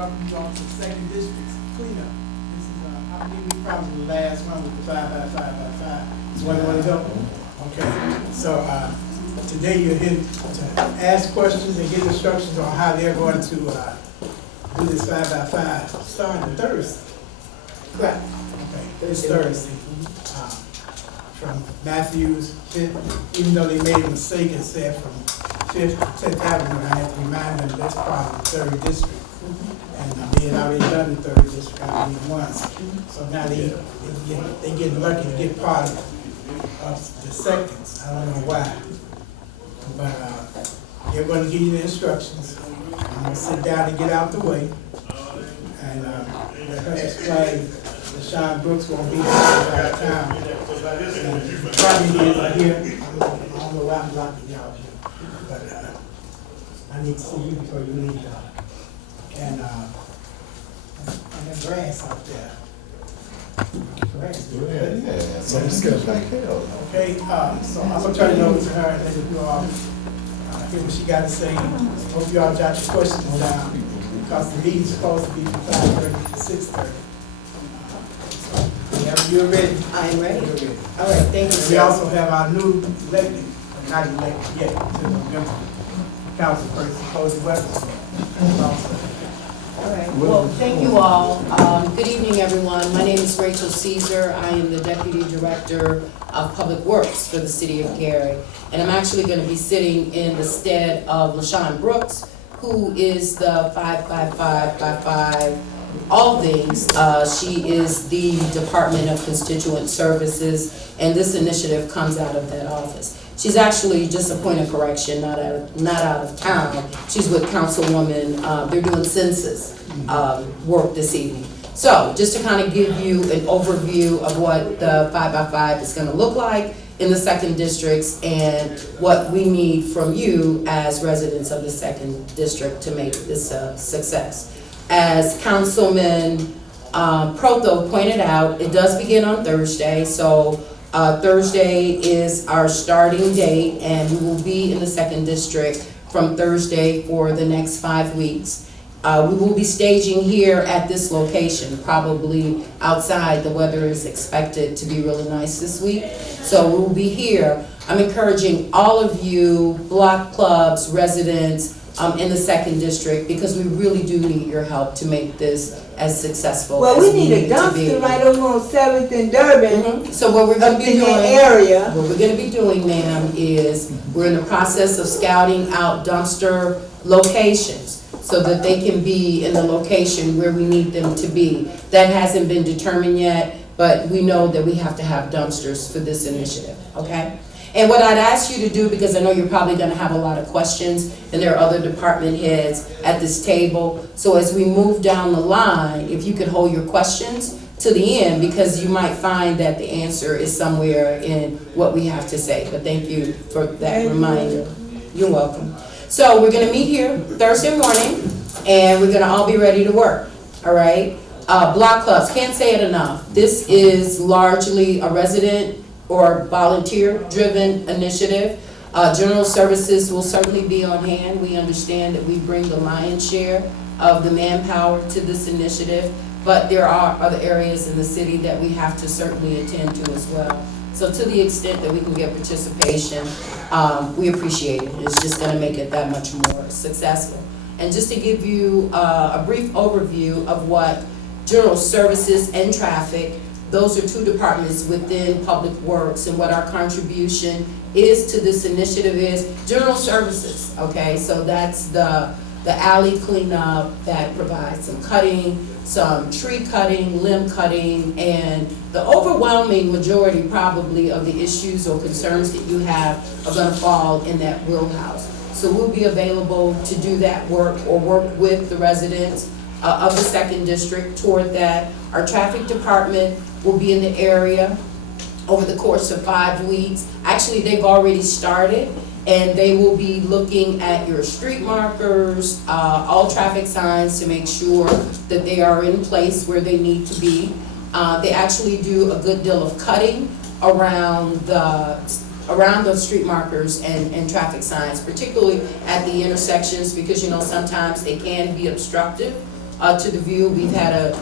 welcome you all to the second district's cleanup. This is, I believe we probably the last one with the 5x5x5. Is where they want to go? Okay, so today you're here to ask questions and give instructions on how they're going to do this 5x5 starting Thursday. Correct. Okay, this Thursday. From Matthews, even though they made a mistake and said from 5th to 10th Avenue, I have to remind them that's part of the 3rd district. And they had already done the 3rd district, I believe, once. So now they get lucky to get part of the seconds. I don't know why. But they're going to give you the instructions. I'm going to sit down and get out the way. And let her explain. LaShawn Brooks won't be out of town. Probably is here. I don't know why I'm blocking y'all here. But I need to see you before you leave. And the grass out there. Grass. Yeah, so it's good like hell. Okay, so I'm gonna turn it over to her and let you all hear what she got to say. Hope you all jot your questions down because the meeting's supposed to be from 5:30 to 6:30. You're ready? I am ready. You're ready. All right, thank you, We sir. also have our new elected, not elected yet, to November, council person, Cozy Webster. All right, well, thank you all. Good evening, everyone. My name is Rachel Caesar. I am the Deputy Director of Public Works for the City of Gary. And I'm actually going to be sitting in the stead of LaShawn Brooks, who is the 5x5x5 all things. She is the Department of Constituent Services, and this initiative comes out of that office. She's actually, just a point of correction, not out of town. She's with Councilwoman, they're doing census work this evening. So just to kind of give you an overview of what the 5x5 is going to look like in the 2nd districts and what we need from you as residents of the 2nd district to make this a success. As Councilman Proto pointed out, it does begin on Thursday. So Thursday is our starting date, and we will be in the 2nd district from Thursday for the next 5 weeks. We will be staging here at this location, probably outside. The weather is expected to be really nice this week, so we will be here. I'm encouraging all of you, block clubs, residents, in the 2nd district, because we really do need your help to make this as successful as we need a to dumpster right over on 7th and Durbin. So what we're going to be in doing, that area. what we're going to be doing, ma'am, is we're in the process of scouting out dumpster locations so that they can be in the location where we need them to be. That hasn't been determined yet, but we know that we have to have dumpsters for this initiative, okay? And what I'd ask you to do, because I know you're probably going to have a lot of questions, and there are other department heads at this table, so as we move down the line, if you could hold your questions to the end, because you might find that the answer is somewhere in what we have to say. But thank you for that reminder. You're welcome. So we're going to meet here Thursday morning, and we're going to all be ready to work, all right? Block clubs, can't say it enough. This is largely a resident or volunteer-driven initiative. General services will certainly be on hand. We understand that we bring the lion's share of the manpower to this initiative, but there are other areas in the city that we have to certainly attend to as well. So to the extent that we can get participation, we appreciate it. It's just gonna make it that much more successful. And just to give you a brief overview of what general services and traffic, those are 2 departments within Public Works, and what our contribution is to this initiative is general services, okay? So that's the alley cleanup that provides some cutting, some tree cutting, limb cutting, and the overwhelming majority probably of the issues or concerns that you have are gonna fall in that wheelhouse. So we'll be available to do that work or work with the residents of the 2nd district toward that. Our traffic department will be in the area over the course of 5 weeks. Actually, they've already started, and they will be looking at your street markers, all traffic signs to make sure that they are in place where they need to be. They actually do a good deal of cutting around the street markers and traffic signs, particularly at the intersections, because you know sometimes they can be obstructive. to the view. We've had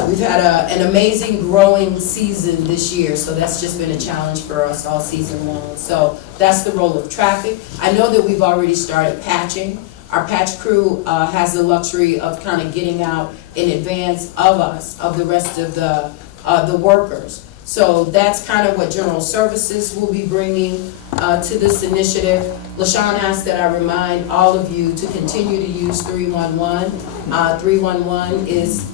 an amazing growing season this year, so that's just been a challenge for us all season long. So that's the role of traffic. I know that we've already started patching. Our patch crew has the luxury of kind of getting out in advance of us, of the rest of the workers. So that's kind of what General Services will be bringing to this initiative. LaShawn asked that I remind all of you to continue to use 311. 311 is,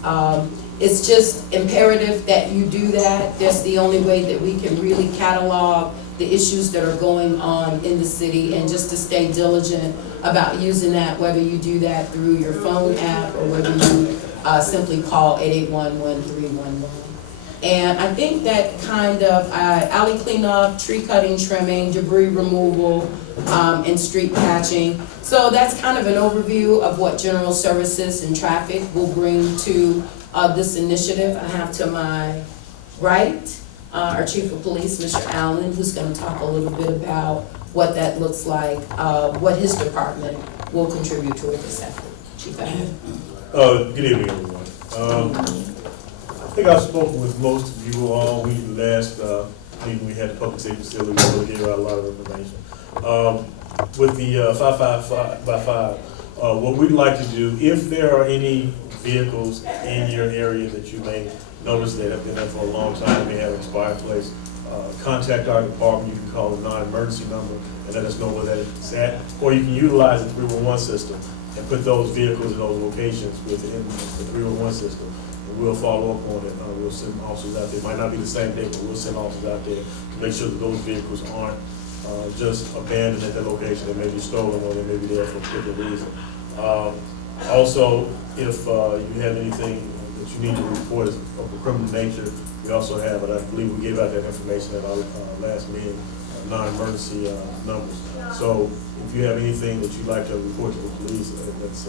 it's just imperative that you do that. That's the only way that we can really catalog the issues that are going on in the city, and just to stay diligent about using that, whether you do that through your phone app or whether you simply call 881-1311. And I think that kind of alley cleanup, tree cutting, trimming, debris removal, and street patching. So that's kind of an overview of what General Services and Traffic will bring to this initiative. I have to my right our Chief of Police, Mr. Allen, who's going to talk a little bit about what that looks like, what his department will contribute toward this effort. Chief Allen. Good evening, everyone. I think I've spoken with most of you all. Last meeting we had the public safety facility, we really gave out a lot of information. With the 555, what we'd like to do, if there are any vehicles in your area that you may notice that have been there for a long time, may have expired plates, contact our department. You can call the non-emergency number and let us know where that is at. Or you can utilize the 311 system and put those vehicles in those locations within the 311 system. And we'll follow up on it. We'll send officers out there. It might not be the same day, but we'll send officers out there to make sure that those vehicles aren't just abandoned at that location. They may be stolen or they may be there for a particular reason. Also, if you have anything that you need to report of a criminal nature, we also have, and I believe we gave out that information at our last meeting, non-emergency numbers. So if you have anything that you'd like to report to the police that's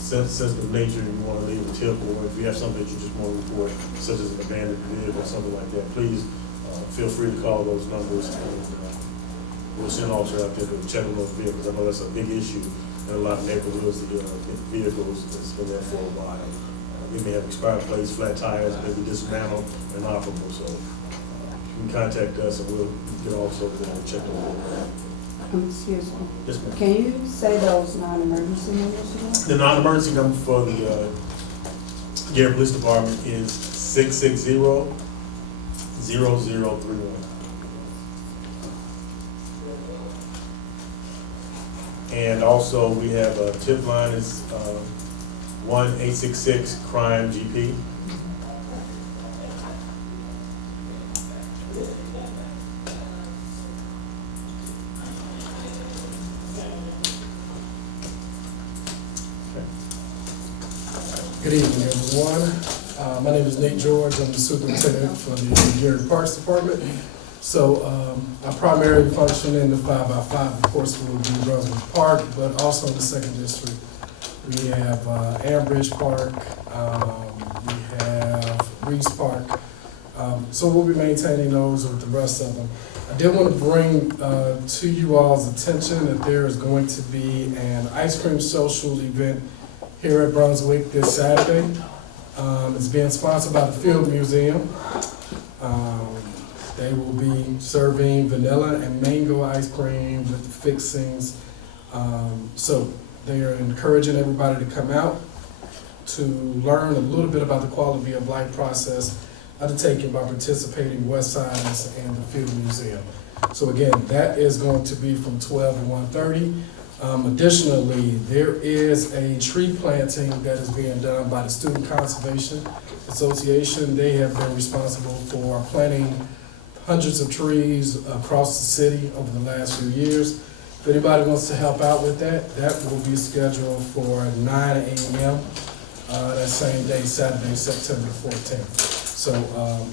sensitive nature and you want to leave a tip, or if you have something that you just want to report, such as an abandoned vehicle or something like that, please feel free to call those numbers, and we'll send officers out there to check on those vehicles. I know that's a big issue in a lot of neighborhoods, vehicles that's been there for a while. We may have expired plates, flat tires, maybe dismantled and inoperable. So you can contact us and we'll get also check on them. Excuse me. Yes, ma'am. Can you say those non-emergency numbers again? The non-emergency number for the Gary Police Department is 660-0031. And also we have a tip line is 1-866-CRIME-GP. Good evening, everyone. My name is Nate George. I'm the superintendent for the Gary Parks Department. So I primarily function in the 5x5, of course, will be Brunswick Park, but also in the 2nd District. We have Ambridge Park, we have Reese Park. So we'll be maintaining those with the rest of them. I did want to bring to you all's attention that there is going to be an ice cream social event here at Brunswick this Saturday. It's being sponsored by the Field Museum. They will be serving vanilla and mango ice cream with the fixings. So they are encouraging everybody to come out to learn a little bit about the quality of life process undertaken by participating Westsiders and the Field Museum. So again, that is going to be from 12 to 1:30. Additionally, there is a tree planting that is being done by the Student Conservation Association. They have been responsible for planting hundreds of trees across the city over the last few years. If anybody wants to help out with that, that will be scheduled for 9 a.m. That same day, Saturday, September 14th. So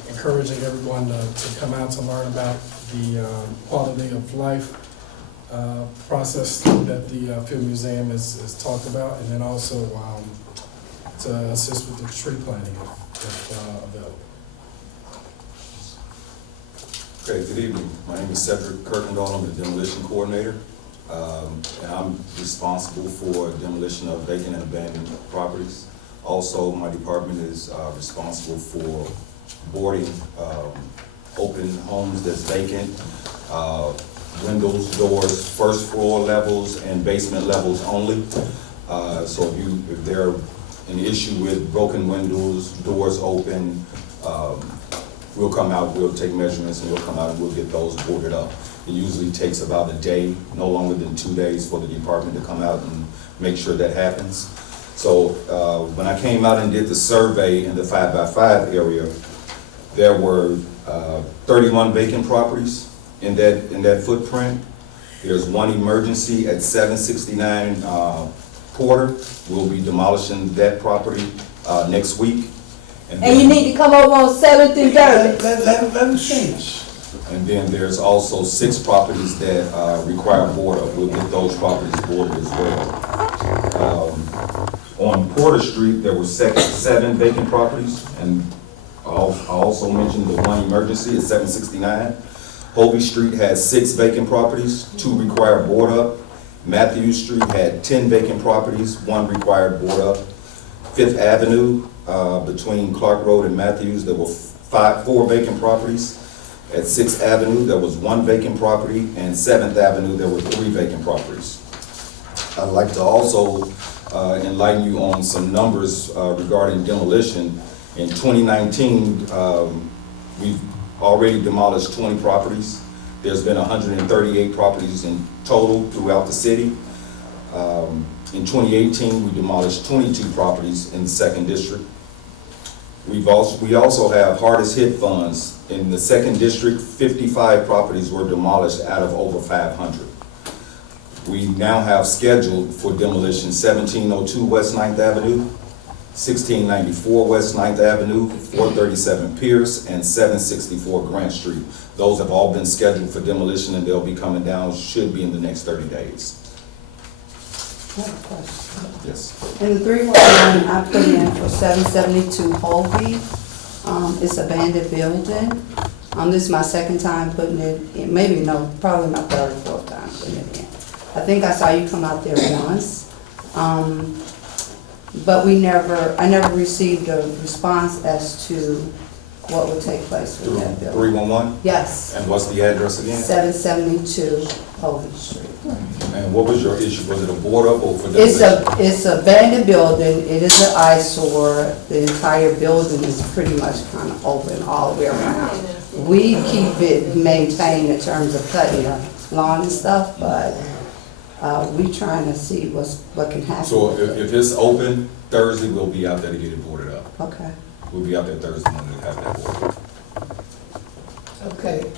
encouraging everyone to come out to learn about the quality of life process that the Field Museum is talked about, and then also to assist with the tree planting if available. Okay, good evening. My name is Cedric Kirkendall. I'm the demolition coordinator. And I'm responsible for demolition of vacant and abandoned properties. Also, my department is responsible for boarding open homes that's vacant, windows, doors, first floor levels and basement levels only. So if there an issue with broken windows, doors open, we'll come out, we'll take measurements, and we'll come out and we'll get those boarded up. It usually takes about a day, no longer than 2 days, for the department to come out and make sure that happens. So when I came out and did the survey in the 5x5 area, there were 31 vacant properties in that footprint. There's one emergency at 769 Porter. We'll be demolishing that property next week. And you need to come over on 7th and Durbin. Let him finish. And then there's also 6 properties that require board up. We'll get those properties boarded as well. On Porter Street, there were 7 vacant properties, and I also mentioned the one emergency at 769. Hovey Street had 6 vacant properties, 2 required board up. Matthews Street had 10 vacant properties, 1 required board up. Fifth Avenue, between Clark Road and Matthews, there were 4 vacant properties. At 6th Avenue, there was 1 vacant property, and 7th Avenue, there were 3 vacant properties. I'd like to also enlighten you on some numbers regarding demolition. In 2019, we've already demolished 20 properties. There's been 138 properties in total throughout the city. In 2018, we demolished 22 properties in the 2nd District. We also have hardest hit funds. In the 2nd District, 55 properties were demolished out of over 500. We now have scheduled for demolition 1702 West 9th Avenue, 1694 West 9th Avenue, 437 Pierce, and 764 Grant Street. Those have all been scheduled for demolition, and they'll be coming down, should be in the next 30 days. I have a question. Yes. In the 319, I put in for 772 Holby. It's a abandoned building. This is my 2nd time putting it in, probably my 3rd or 4th time putting it in. I think I saw you come out there once. But I never received a response as to what would take place with that building. 311? Yes, And what's the address again? 772 Holby Street. And what was your issue? Was it a board up or for It's demolition? it's an abandoned building, it is an eyesore, the entire building is pretty much kind of open all the way around. We keep it maintained in terms of cutting the lawn and stuff, but we trying to see what can happen. So if it's open Thursday, we'll be out there to get it boarded up. Okay. We'll be out there Thursday morning to have that boarded. Okay,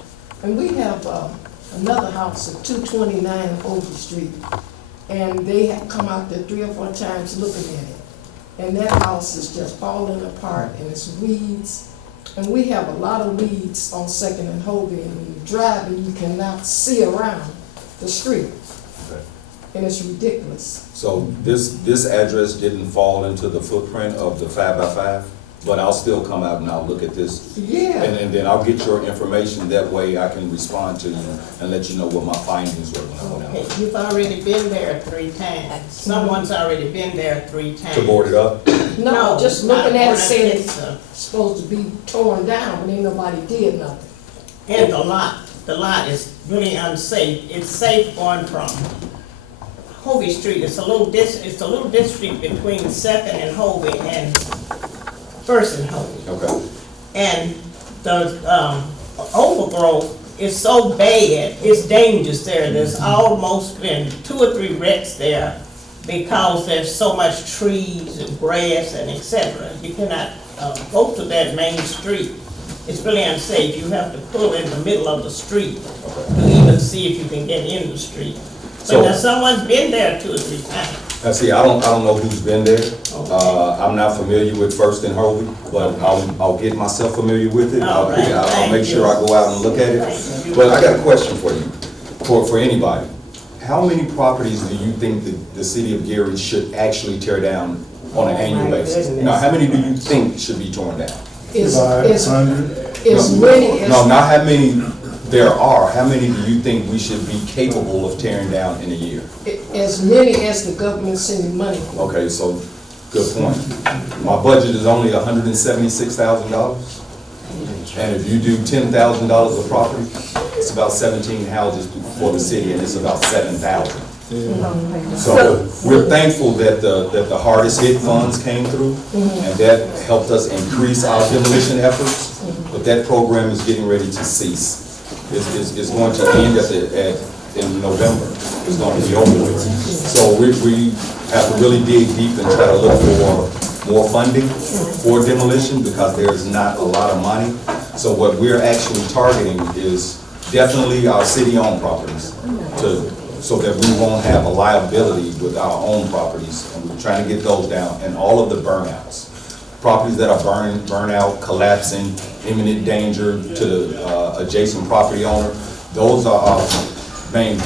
and we have another house at 229 Hovey Street, and they have come out there 3 or 4 times looking at it. And that house is just falling apart, and it's weeds. And we have a lot of weeds on 2nd and Hovey, and when you're driving, you cannot see around the street, Okay. and it's ridiculous. So this address didn't fall into the footprint of the 5x5, but I'll still come out and I'll look at this. Yeah, And then I'll get your information, that way I can respond to you and let you know what my findings were when I went Okay, out. you've already been there 3 times. Someone's already been there 3 times. To board it up? no, just looking at it saying It's, it's supposed to be torn down, but ain't nobody did nothing. and the lot is really unsafe. It's safe going from Hovey Street. It's a little district between 2nd and Hovey and 1st and Hovey. Okay. And the overgrowth is so bad, it's dangerous there. There's almost been 2 or 3 wrecks there because there's so much trees and grass and et cetera. You cannot go to that main street. It's really unsafe. You have to pull in the middle of the street to even see if you can get in the street. So- But now someone's been there 2 or 3 times. Now, see, I don't know who's been there. I'm not familiar with First and Hovey, but I'll get myself familiar with it. All right, I'll make thank sure you. I go out and look at it. Thank you. But I got a question for you, for anybody. How many properties do you think that the city of Gary should actually tear down on an Oh, annual my basis? goodness. Now, how many do you think should be torn down? It's No, many as. No, not how many there are. How many do you think we should be capable of tearing down in a year? As many as the government sending money for. Okay, so Good point. My budget is only $176,000. And if you do $10,000 of property, it's about 17 houses for the city, and it's about 7,000. So we're thankful that the hardest hit funds came through, and that helped us increase our demolition efforts. But that program is getting ready to cease. It's going to end in November. It's going to be over with. So we have to really dig deep and try to look for more funding for demolition, because there's not a lot of money. So what we're actually targeting is definitely our city-owned properties, so that we won't have a liability with our own properties, and we're trying to get those down, and all of the burnouts. Properties that are burn out, collapsing, imminent danger to the adjacent property owner, those are our main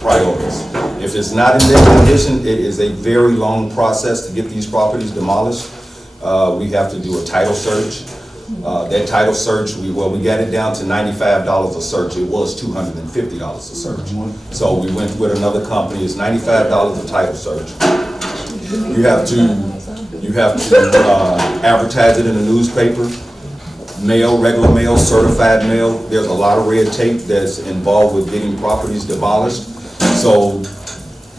priorities. If it's not in that condition, it is a very long process to get these properties demolished. We have to do a title search. That title search, we got it down to $95 a search. It was $250 a search. So we went with another company. It's $95 a title search. You have to advertise it in the newspaper, mail, regular mail, certified mail. There's a lot of red tape that's involved with getting properties demolished. So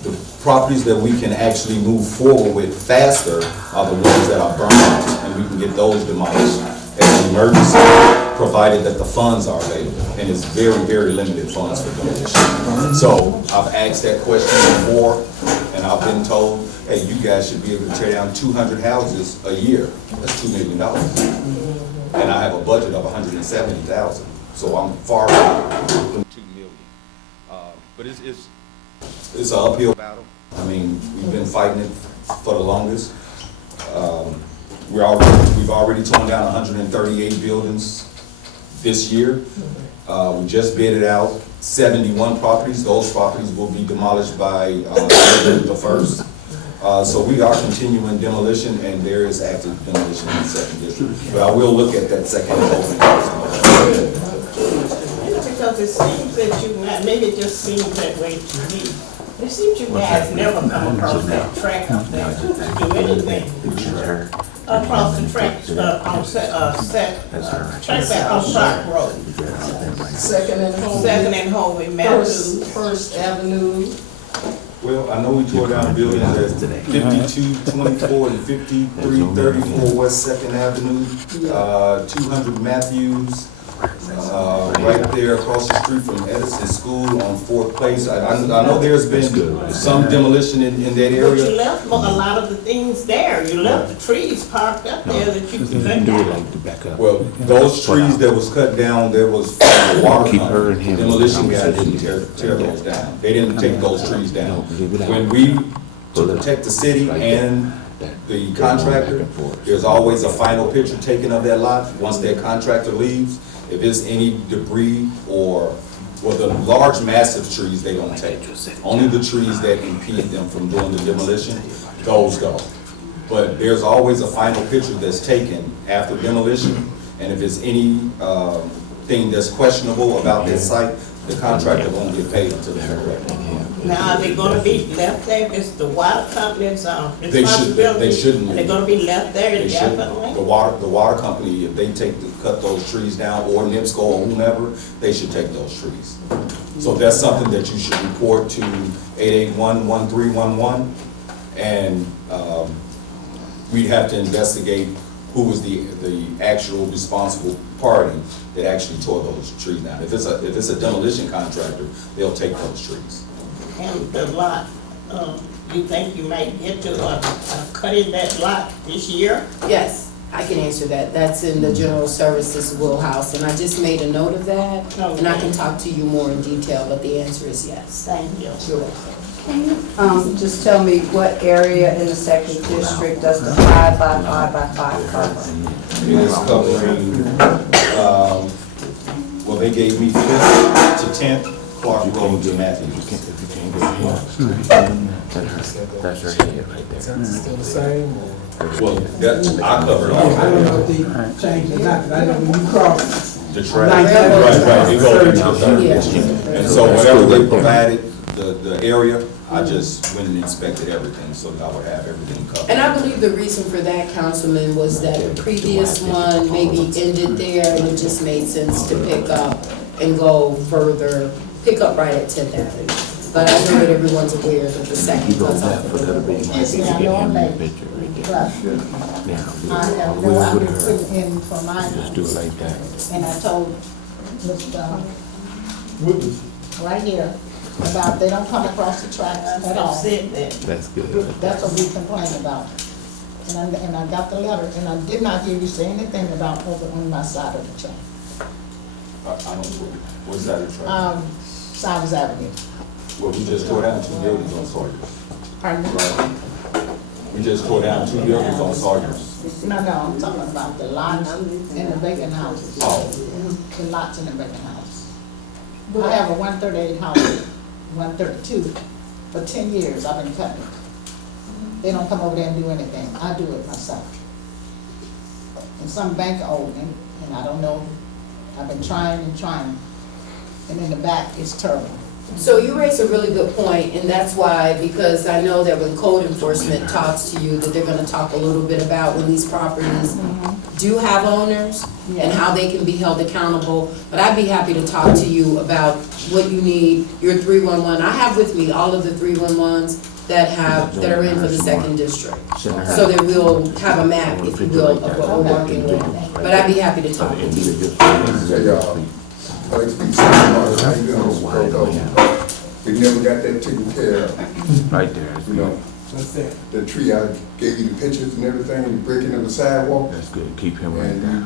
the properties that we can actually move forward with faster are the ones that are burned out, and we can get those demolished as an emergency, provided that the funds are available, and it's very, very limited funds for demolition. So I've asked that question before, and I've been told, hey, you guys should be able to tear down 200 houses a year. That's $2 million. And I have a budget of $170,000, so I'm far from $2 million. But it's an uphill battle. I mean, we've been fighting it for the longest. We've already torn down 138 buildings this year. We just bidded out 71 properties. Those properties will be demolished by November the 1st. So we are continuing demolition, and there is active demolition in the second district. But I will look at that second opening. Because it seems that maybe it just seems that way to me. It seems you guys never come across that track up there to do anything. Across the track, track back on Park Road. Second and home. Second and home, we met First Avenue. Well, I know we tore down buildings at 5224 and 5334 West Second Avenue, 200 Matthews, right there across the street from Edison School on 4th Place. I know there's been some demolition in that But area. you left a lot of the things there. You left the trees parked up there that you could cut down. Well, those trees that was cut down, there was from the water company. Demolition guy didn't tear those down. They didn't take those trees down. When we, to protect the city and the contractor, there's always a final picture taken of that lot once that contractor leaves. If there's any debris or the large massive trees, they don't take. Only the trees that impede them from doing the demolition, those go. But there's always a final picture that's taken after demolition, and if there's any thing that's questionable about that site, the contractor won't get paid until they're correct. Now, are they gonna be left there? It's the water company's responsibility? They shouldn't. And they're gonna be left there They shouldn't. indefinitely? The water company, if they cut those trees down, or NIPSCO or whomever, they should take those trees. So that's something that you should report to 881-1311, and we'd have to investigate who was the actual responsible party that actually tore those trees down. If it's a demolition contractor, they'll take those trees. And the lot, you think you might get to cutting that lot this year? Yes, I can answer that. That's in the General Services wheelhouse, and I just made a note of that, and I can talk to you more in detail, but the answer is yes. Thank you. You're welcome. Just tell me what area in the second district does the 5 by 5 by 5 cover? It is covering, well, they gave me 5th to 10th, Clark Road to Matthews. That's still the same, or? Well, I covered all I don't know if they changed or not, 'cause I know when you cross the track. Right, it goes into the third Yeah. district. And so whatever they provided, the area, I just went and inspected everything so that I would have everything covered. And I believe the reason for that, Councilman, was that the previous one maybe ended there and it just made sense to pick up and go further, pick up right at 10th Avenue. But I know that everyone's aware that the second comes off of the river. Yes, I know I'm late, but I have no, I've been putting in for mine. Just do it like that. And I told Mr. Witness. right here about they don't come across the tracks at all. Said that. That's good. That's what we complain about. And I got the letter, and I did not hear you say anything about over on my side of the track. I don't, what's that a track? Cyrus Avenue. Well, we just tore down 2 buildings on Sawyers. Pardon me? We just tore down 2 buildings on Sawyers. No, I'm talking about the lots and the vacant houses. Oh. The lots and the vacant house. I have a 138 house, 132, for 10 years I've been cutting it. They don't come over there and do anything, I do it myself. And some bank owed me, and I don't know, I've been trying, and in the back, it's terrible. So you raise a really good point, and that's why, because I know that when code enforcement talks to you, that they're gonna talk a little bit about when these properties do have owners and how they can be held accountable. But I'd be happy to talk to you about what you need, your 311. I have with me all of the 311s that are in for the second district. So that we'll have a map, if you will, of what we're working with. But I'd be happy to talk with you. How you doing, Mr. Proto? We never got that taken care of, Right there. you know. What's that? The tree, I gave you the pictures and everything, the breaking of the sidewalk. That's good. Keep him right And there.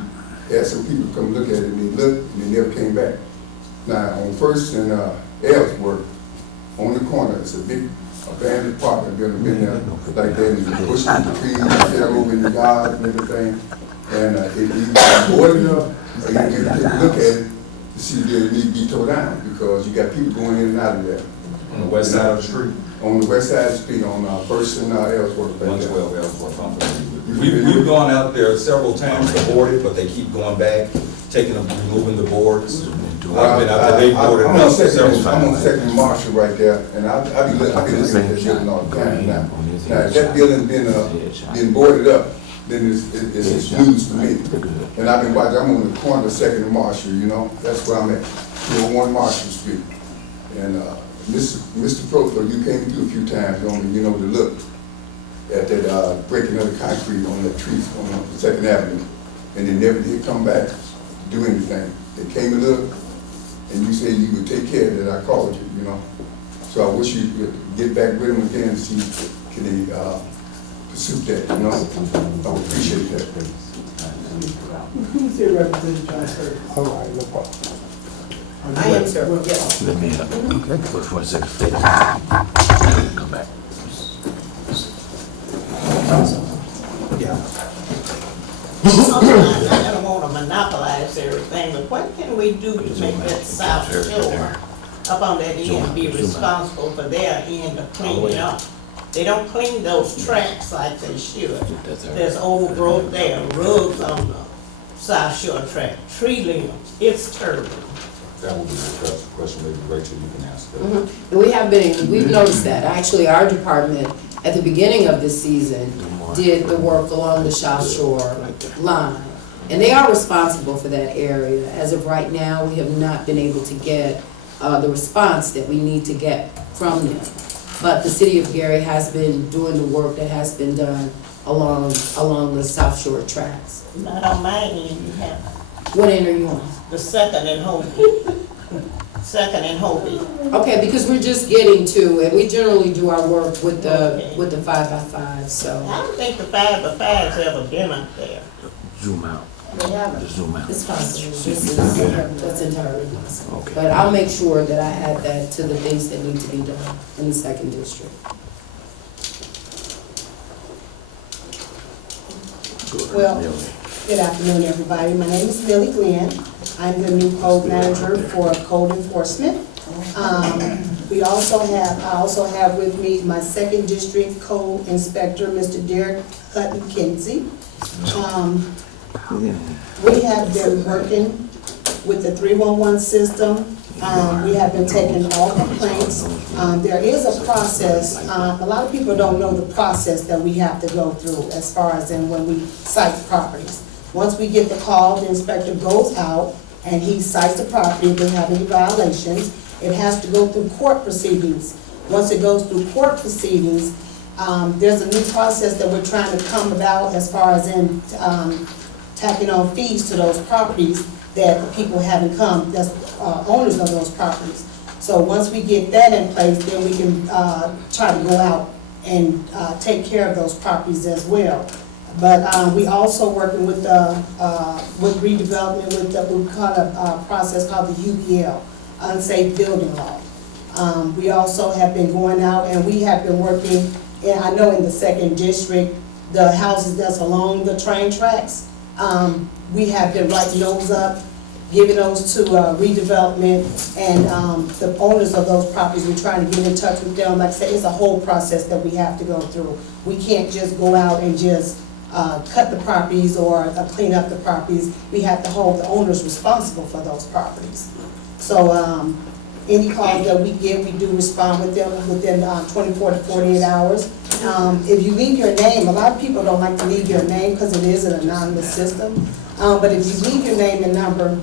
you had some people come look at it, and they looked, and they never came back. Now, on First and Ellsworth, on the corner, it's a big abandoned apartment building, been there like that, and you push the trees, you get over in the yard and everything. And if you board it up, or you get a look at it, to see if it need to be tore down, because you got people going in and out of there. On the west side of the street, On the west side of the street, on First and Ellsworth. right there. 112 Ellsworth, I'm familiar with it. We've gone out there several times to board it, but they keep going back, removing the boards. I've been out there, they boarded it up several I'm on times. Second Marshall right there, and I be looking at that building all the time now. Now, if that building been boarded up, then it's news to me. And I've been watching, I'm on the corner of Second and Marshall, you know, that's where I'm at, 1 Marshall Street. And, Mr. Proto, you came through a few times on, you know, to look at that, breaking of the concrete on the trees on Second Avenue. And they never did come back to do anything. They came and looked, and you said you would take care of it, I called you, you know. So I wish you could get back with them again and see, can they, pursue that, you know? I would appreciate that. Who's here representing John Curtis? All right, no problem. I am, sir, yes. Let me up. Okay. Wait for a second. Stay there. Come back. I don't want to monopolize everything, but what can we do to make that South Shore up on that end be responsible for their end of cleaning up? They don't clean those tracks like they should. There's overgrowth there, rugs on the South Shore track, tree limbs, it's terrible. That will be a question, maybe Rachel, you can answer that. And we've noticed that. Actually, our department, at the beginning of the season, did the work along the South Shore line. And they are responsible for that area. As of right now, we have not been able to get the response that we need to get from them. But the city of Gary has been doing the work that has been done along the South Shore tracks. Not on my end, you have What end are you on? the Second and Hopi. Second and Hopi. Okay, because we're just getting to, and we generally do our work with the 5x5, so. I don't think the 5x5's ever been up there. Zoom out. They haven't. Just zoom out. It's possible, that's entirely possible. Okay. But I'll make sure that I add that to the things that need to be done in the second district. Well, good afternoon, everybody. My name is Millie Glenn. I'm the new code manager for code enforcement. I also have with me my second district code inspector, Mr. Derek Hutton Kinsey. We have been working with the 311 system We have been taking all complaints. There is a process, a lot of people don't know the process that we have to go through as far as in when we cite properties. Once we get the call, the inspector goes out and he cites the property if they have any violations. It has to go through court proceedings. Once it goes through court proceedings, there's a new process that we're trying to come about as far as in tacking on fees to those properties that the people haven't come, that's owners of those properties. So once we get that in place, then we can try to go out and take care of those properties as well. But we also working with redevelopment with what we call a process called the UBL, Unsafe Building Law. We also have been going out and we have been working, and I know in the 2nd District, the houses that's along the train tracks, we have been writing those up, giving those to redevelopment, and the owners of those properties, we're trying to get in touch with them. Like I said, it's a whole process that we have to go through. We can't just go out and just cut the properties or clean up the properties. We have to hold the owners responsible for those properties. So any calls that we get, we do respond with them within 24 to 48 hours. If you leave your name, a lot of people don't like to leave your name because it is an anonymous system. But if you leave your name and number,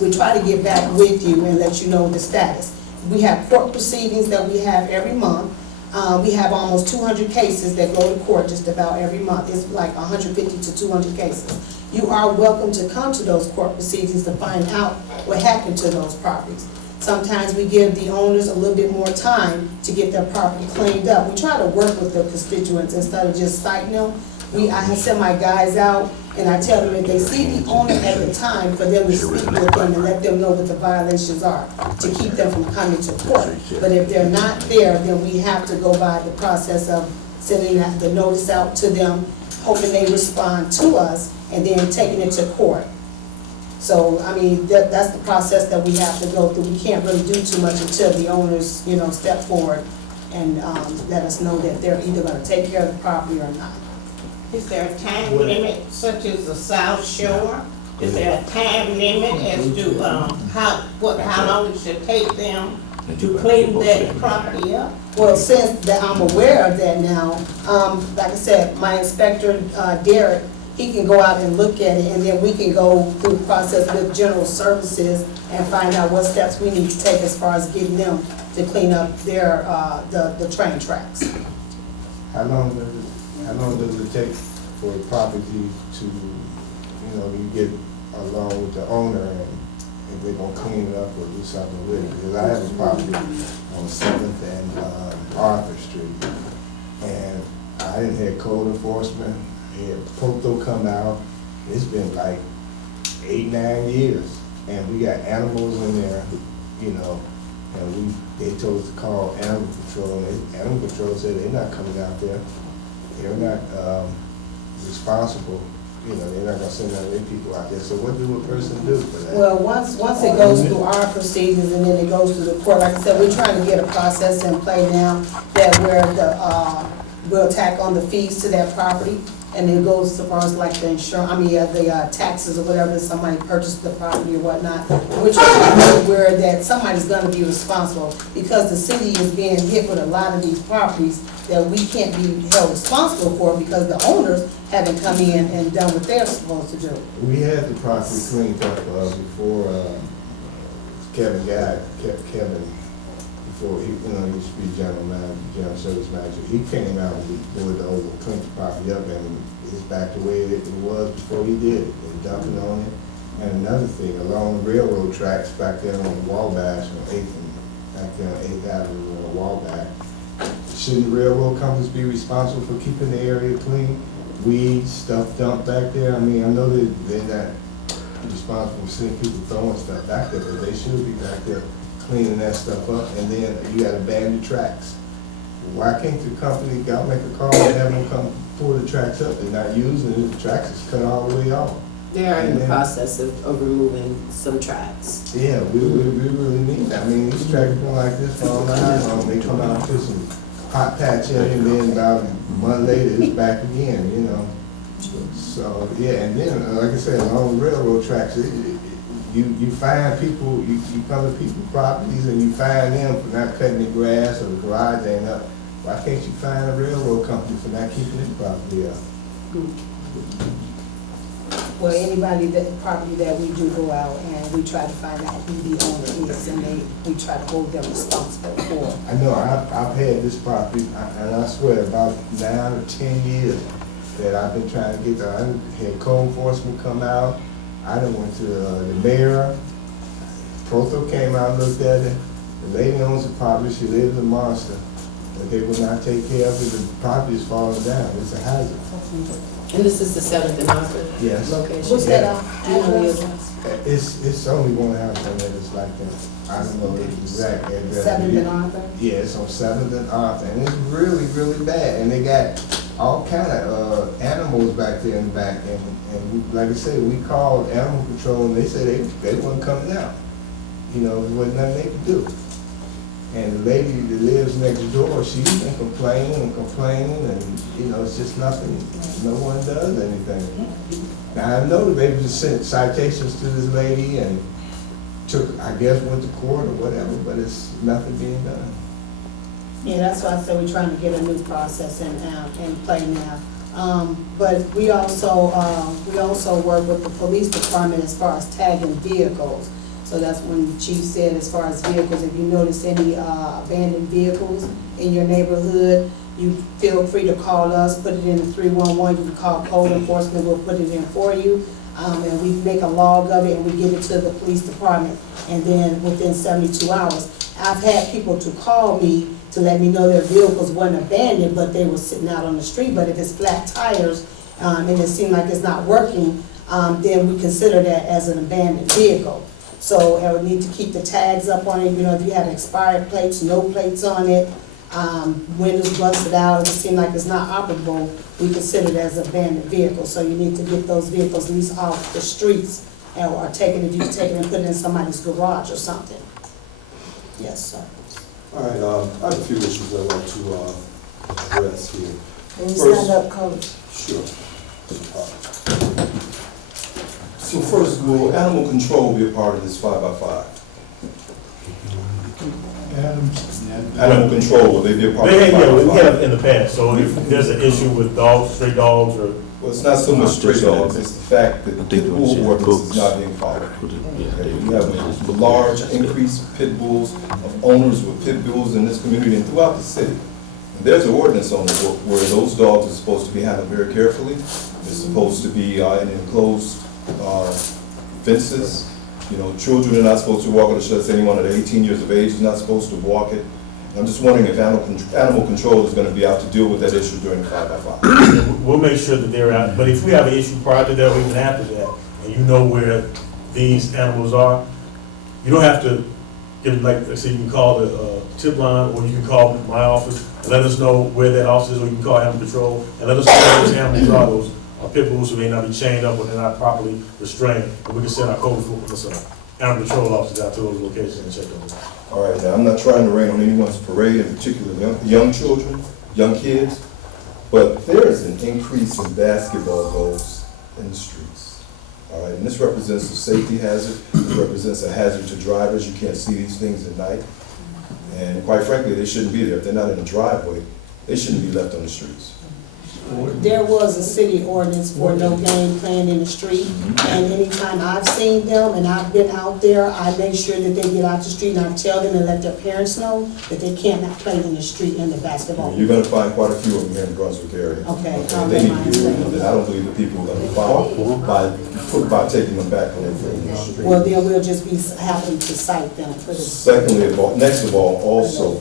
we try to get back with you and let you know the status. We have court proceedings that we have every month. We have almost 200 cases that go to court just about every month. It's like 150 to 200 cases. You are welcome to come to those court proceedings to find out what happened to those properties. Sometimes we give the owners a little bit more time to get their property cleaned up. We try to work with the constituents instead of just citing them. I send my guys out and I tell them if they see the owner at the time, for them to speak with them and let them know what the violations are, to keep them from coming to court. But if they're not there, then we have to go by the process of sending the notice out to them, hoping they respond to us, and then taking it to court. So, I mean, that's the process that we have to go through. We can't really do too much until the owners, step forward and let us know that they're either gonna take care of the property or not. Is there a time limit such as the South Shore? Is there a time limit as to how long it should take them to clean that property up? Well, since that I'm aware of that now, like I said, my inspector, Derek, he can go out and look at it, and then we can go through the process with general services and find out what steps we need to take as far as getting them to clean up their, the train tracks. How long does it take for a property to, you get along with the owner and if they're gonna clean it up or do something with it? Because I have a property on 7th and Arthur Street, and I didn't have code enforcement. I had Poto come out. It's been like 8-9 years, and we got animals in there, and they told us to call Animal Control, and Animal Control said they're not coming out there. They're not responsible. They're not gonna send none of their people out there. So what do a person do for that? Well, once it goes through our proceedings and then it goes through the court, like I said, we're trying to get a process in play now that where we'll tack on the fees to that property, and it goes so far as like the insurance, the taxes or whatever, somebody purchased the property or whatnot. We're trying to make aware that somebody's gonna be responsible, because the city is being hit with a lot of these properties that we can't be held responsible for because the owners haven't come in and done what they're supposed to do. We had the property cleaned up before Kevin, before he used to be general service manager. He came out and we poured the over, cleaned the property up, and it's back the way it was before he did it. They dumping on it. And another thing, along the railroad tracks back there on Wabash, on 8th and back there on 8th Avenue on Wabash, shouldn't the railroad companies be responsible for keeping the area clean? Weeds, stuff dumped back there. I mean, I know that they're not responsible for seeing people throwing stuff back there, but they should be back there cleaning that stuff up. And then you got abandoned tracks. Why can't the company make a call and have them come pull the tracks up? They're not using it. The tracks is cut all the way off. They are in the process of removing some tracks. Yeah, we really need that. I mean, these tracks been like this for all night. They come out to some hot patch in, and then about a month later, it's back again, So, yeah, and then, like I said, along the railroad tracks, you find people, you come to people's properties and you find them for not cutting the grass or the garage ain't up. Why can't you find a railroad company for not keeping their property up? Well, anybody that, property that we do go out and we try to find out who the owner is, and we try to hold them responsible for. I know, I've had this property, and I swear, about 9 or 10 years that I've been trying to get there. I had code enforcement come out, I done went to the mayor, Protho came out and looked at it. The lady owns the property, she lives in Monster, but they will not take care of it, the property is falling down, it's a hazard. And this is the 7th and Oxford Yes. location? What's that, Do you know the address? It's only one house on there that's like that. I don't know the exact address. 7th and Arthur? Yeah, it's on 7th and Arthur, and it's really, really bad. And they got all kind of animals back there in the back. And like I said, we called animal control, and they said they wasn't coming out. You know, there wasn't nothing they could do. And the lady that lives next door, she's been complaining, and, you know, it's just nothing, no one does anything. Now, I know they just sent citations to this lady and took, I guess, went to court or whatever, but it's nothing being done. Yeah, that's why I said we're trying to get a new process in play now. But we also work with the police department as far as tagging vehicles. So that's when the chief said, as far as vehicles, if you notice any abandoned vehicles in your neighborhood, you feel free to call us, put it in the 311, you can call code enforcement, we'll put it in for you. And we make a log of it and we give it to the police department. And then within 72 hours, I've had people to call me to let me know their vehicles weren't abandoned, but they were sitting out on the street. But if it's flat tires, and it seems like it's not working, then we consider that as an abandoned vehicle. So I would need to keep the tags up on it, you know, if you have expired plates, no plates on it, windows busted out, it seems like it's not operable, we consider it as an abandoned vehicle. So you need to get those vehicles at least off the streets, or take it, if you take it and put it in somebody's garage or something. Yes, sir. All right, I have a few issues I'd like to address here. Can you stand up, Coach? Sure. So first, will animal control be a part of this 5x5? Animal control, will they be a part of They this 5x5? have, we have in the past, so if there's an issue with dogs, stray dogs, or. Well, it's not so much stray dogs, it's the fact that the pit bull ordinance is not being followed. Okay, we have a large increase of pit bulls, of owners with pit bulls in this community and throughout the city. And there's an ordinance on the book where those dogs are supposed to be handled very carefully. They're supposed to be in enclosed fences. You know, children are not supposed to walk it, or should I say anyone at 18 years of age is not supposed to walk it. I'm just wondering if animal control is going to be out to deal with that issue during the 5x5. We'll make sure that they're out, but if we have an issue prior to that or even after that, and you know where these animals are, you don't have to give, like I said, you can call the tip line, or you can call my office and let us know where that office is, or you can call animal control and let us know where those animals are. Those are pit bulls who may not be chained up or they're not properly restrained, and we can send our code enforcement, animal control officers out to those locations and check on them. All right, now I'm not trying to rain on anyone's parade, in particular young children, young kids, but there is an increase in basketball goals in the streets. All right, and this represents a safety hazard. It represents a hazard to drivers. You can't see these things at night. And quite frankly, they shouldn't be there. If they're not in the driveway, they shouldn't be left on the streets. There was a city ordinance for no game playing in the street, and anytime I've seen them and I've been out there, I make sure that they get out the street and I tell them and let their parents know that they cannot play in the street in the basketball. You're going to find quite a few of them here in the Brunswick area. Okay. They need to be removed, and I don't believe the people are going to follow by taking them back on their feet. Well, then we'll just be happy to cite them for this. Secondly, next of all, also,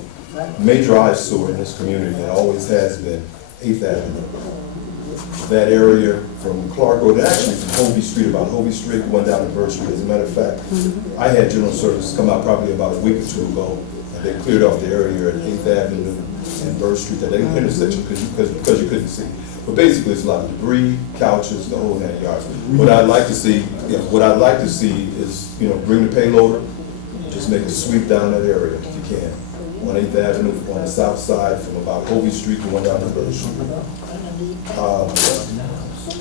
major eyesore in this community, and always has been, 8th Avenue. That area from Clark Road, actually from Hovey Street, about Hovey Street, going down to Bird Street. As a matter of fact, I had General Services come out probably about a week or two ago, and they cleared off the area at 8th Avenue and Bird Street, that intersection, because you couldn't see. But basically, it's a lot of debris, couches, the whole 9 yards. What I'd like to see, is, you know, bring the payloader, just make a sweep down that area if you can. On 8th Avenue, on the south side, from about Hovey Street to one down to Bird Street.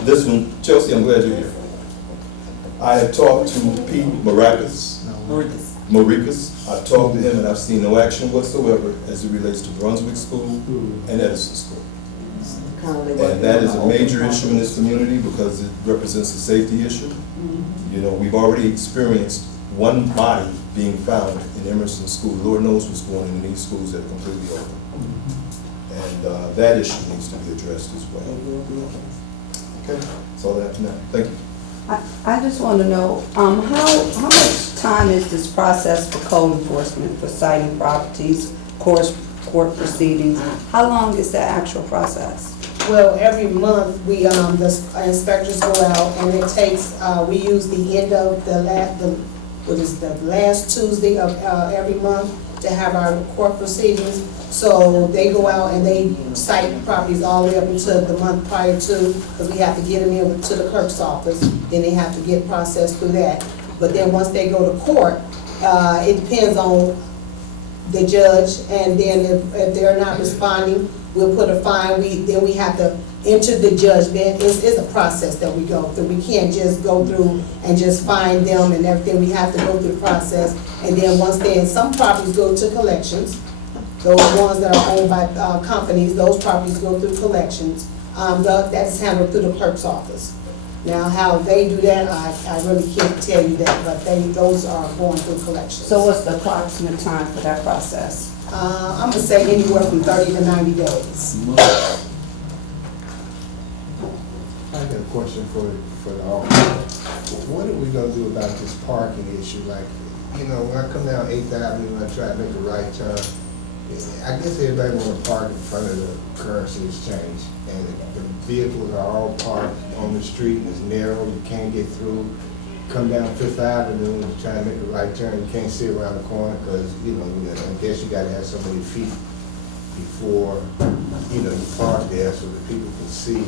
This one, Chelsea, I'm glad you're here. I have talked to Pete Maracas. I talked to him and I've seen no action whatsoever as it relates to Brunswick School and Edison School. And that is a major issue in this community because it represents a safety issue. You know, we've already experienced one body being found in Emerson School. Lord knows what's going on in these schools that are completely open. And that issue needs to be addressed as well. Okay, that's all I have to know. Thank you. I just want to know, how much time is this process for code enforcement, for citing properties, court proceedings? How long is the actual process? Well, every month, the inspectors go out, and it takes, we use the end of the last Tuesday of every month to have our court proceedings. So they go out and they cite properties all the way up until the month prior to, because we have to get them in to the clerk's office, then they have to get processed through that. But then once they go to court, it depends on the judge, and then if they're not responding, we'll put a fine. Then we have to enter the judgment. It's a process that we go through. We can't just go through and just fine them and everything. We have to go through the process. And then once some properties go to collections. Those ones that are owned by companies, those properties go through collections. That's handled through the clerk's office. Now, how they do that, I really can't tell you that, but those are going through collections. So what's the approximate time for that process? I'm gonna say anywhere from 30 to 90 days. I got a question for the office. What are we gonna do about this parking issue? Like, you know, when I come down 8th Avenue and I try to make a right turn, I guess everybody wanna park in front of the currency exchange. And the vehicles are all parked on the street, and it's narrow, you can't get through. Come down 5th Avenue and try to make a right turn, you can't see around the corner, because, you know, I guess you gotta have so many feet before, you know, you park there so that people can see,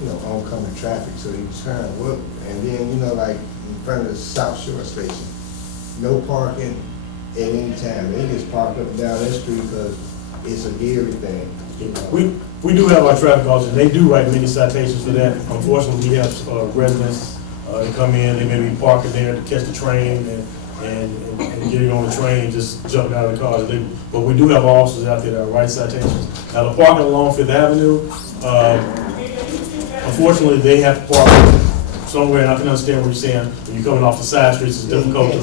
you know, oncoming traffic, so you turn, and then, you know, like in front of the South Shore Station, no parking at any time. They just park up and down that street because it's a yearly thing. We do have our traffic officers, they do write many citations for that. Unfortunately, we have residents that come in, they may be parking there to catch the train and getting on the train and just jumping out of the cars. But we do have officers out there that write citations. Now, the parking along 5th Avenue, unfortunately, they have to park somewhere, and I can understand what you're saying. When you're coming off the side streets, it's difficult to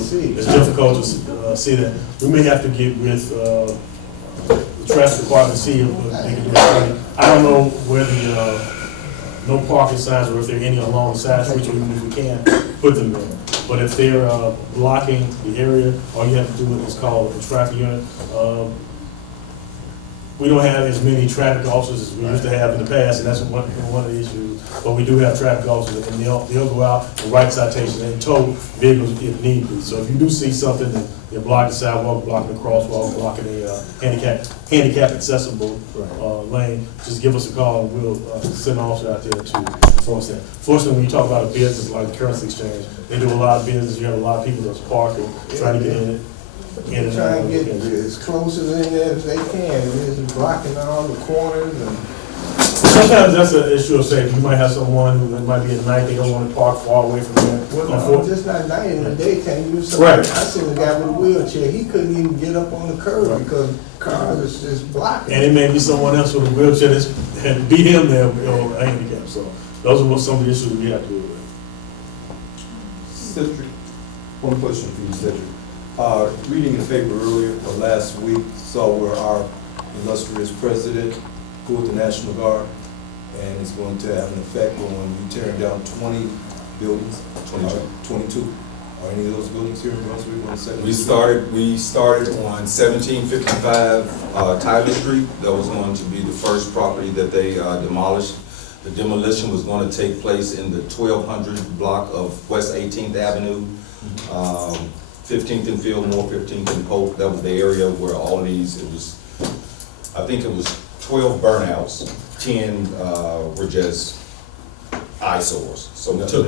see that. We may have to get with the traffic department to see if they can do it. I don't know whether no parking signs or if there are any along the side streets, or even if we can put them there. But if they're blocking the area, all you have to do is call a traffic unit. We don't have as many traffic officers as we used to have in the past, and that's one of the issues. But we do have traffic officers, and they'll go out and write citations and tow vehicles if need be. So if you do see something that they're blocking the sidewalk, blocking the crosswalk, blocking a handicap accessible lane, just give us a call and we'll send an officer out there to enforce that. Fortunately, when you talk about a business like the currency exchange, they do a lot of business. You have a lot of people that's parking, trying to get in it. Try and get as close as in there as they can, and it's blocking all the corners and. Sometimes that's an issue of safety. You might have someone who might be at night, they don't want to park far away from there. Well, just not night, in the daytime, you somebody, Right. I seen a guy with a wheelchair, he couldn't even get up on the curb because cars is just blocking. And it may be someone else with a wheelchair that's had beat him there, or a handicap. So those are some of the issues we have to deal with. Cedric, one question for you, Cedric. Reading in the paper earlier, or last week, saw where our illustrious president pulled the National Guard, and it's going to have an effect on you tearing down 20 buildings, 22. Are any of those buildings here in Brunswick on the second? We started on 1755 Tyler Street. That was going to be the first property that they demolished. The demolition was going to take place in the 1200 block of West 18th Avenue, 15th and Fillmore, 15th and Polk. That was the area where all of these, I think it was 12 burnouts, 10 were just eyesores. So we took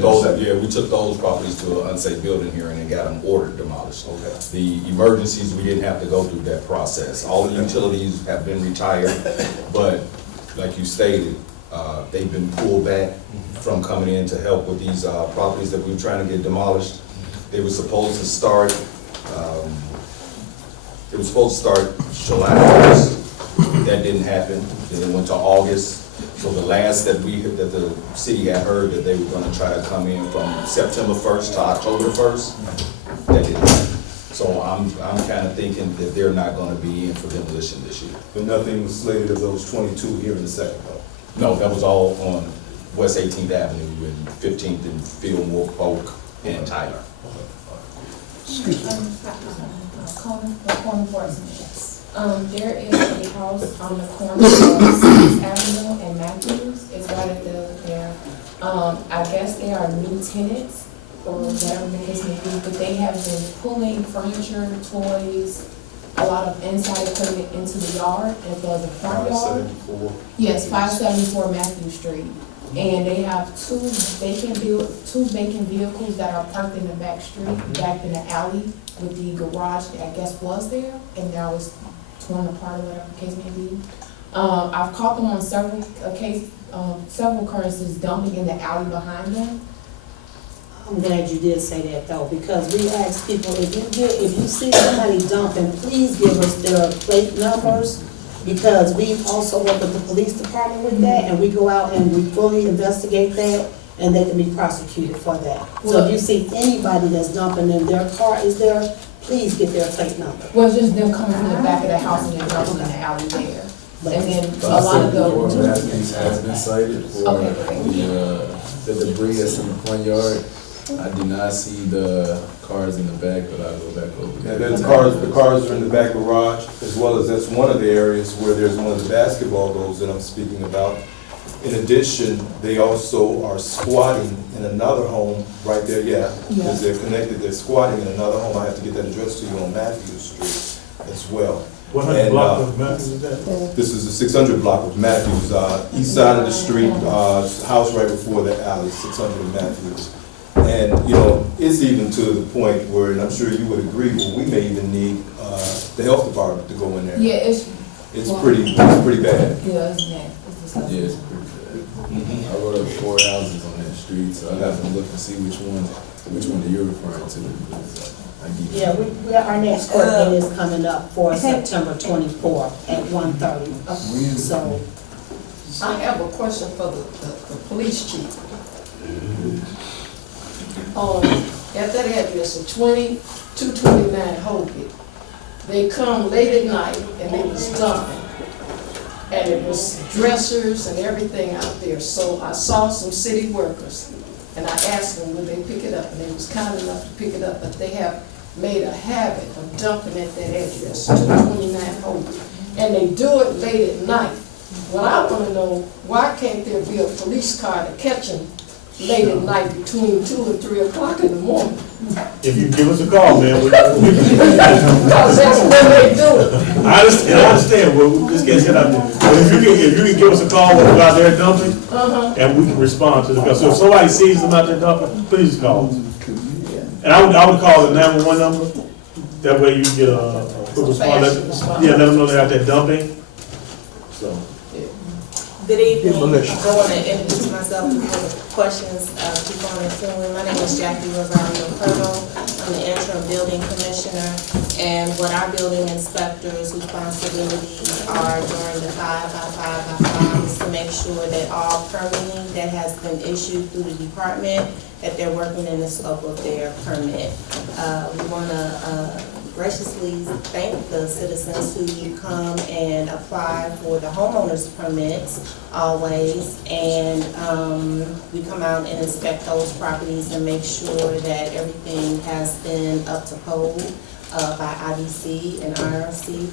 those properties to an unsafe building here and then got them ordered demolished. Okay. The emergencies, we didn't have to go through that process. All the utilities have been retired, but like you stated, They've been pulled back from coming in to help with these properties that we're trying to get demolished. They were supposed to start, July 1st. That didn't happen. Then it went to August. So the last that the city had heard that they were gonna try to come in from September 1st to October 1st, that didn't happen. So I'm kind of thinking that they're not gonna be in for demolition this year. But nothing was slated of those 22 here in the second though. No, that was all on West 18th Avenue and 15th and Fillmore, Oak, and Tyler. There is a house on the corner of 6th Avenue and Matthews, it's right at there. I guess they are new tenants, or whatever the case may be, but they have been pulling furniture, toys, a lot of inside equipment into the yard, as well as the front yard. 574. Yes, 574 Matthew Street. And they have two vacant vehicles that are parked in the back street, back in the alley with the garage that I guess was there, and now it's torn apart or whatever the case may be. I've caught them on several occurrences dumping in the alley behind them. I'm glad you did say that though, because we ask people, if you see somebody dumping, please give us their plate numbers, because we also work with the police department with that, and we go out and we fully investigate that, and they can be prosecuted for that. So if you see anybody that's dumping and their car is there, please get their plate number. Well, it's just them coming from the back of the house and then dumping in the alley there. And then a lot of the. Matthews has been cited for the debris that's in the front yard. I do not see the cars in the back, but I'll go back over Yeah, there. the cars are in the back garage, as well as that's one of the areas where there's one of the basketball goals that I'm speaking about. In addition, they also are squatting in another home right there, because they're connected, they're squatting in another home. I have to get that address to you on Matthews Street as well. What hundred block of Matthews is that? This is the 600 block of Matthews, east side of the street, house right before the alley, 600 Matthews. And, it's even to the point where, and I'm sure you would agree, where we may even need the health department to go in there. Yeah, it's pretty bad. Yeah, it's nasty. It's disgusting. Yeah, it's pretty bad. I wrote up 4 houses on that street, so I got to look and see which one that you're referring to. Because, Our next court date is coming up for September 24th at 1:30. So, I have a question for the police chief. At that address of 229 Holgate, they come late at night and they was dumping. And it was dressers and everything out there. So I saw some city workers and I asked them, would they pick it up? And they was kind enough to pick it up, but they have made a habit of dumping at that address, 229 Holgate. And they do it late at night. What I want to know, why can't there be a police car to catch them late at night between 2 and 3 o'clock in the morning? If you give us a call, man, Because that's when they do it. I understand, well, we just can't sit out there. But if you can give us a call when we're out there dumping, and we can respond to the call. So if somebody sees them out there dumping, please call us. And I would call the 911 number, that way you get a quick response. Let them know they're out there dumping, so. Good evening. I want to introduce myself before the questions keep on ensuing. My name is Jackie Rosario Colonel. I'm the interim building commissioner. And what our building inspector's responsibilities are during the 5x5x5 is to make sure that all permitting that has been issued through the department, that they're working in the scope of their permit. We want to graciously thank the citizens who come and apply for the homeowner's permits always, and we come out and inspect those properties and make sure that everything has been up to code by IDC and IRC,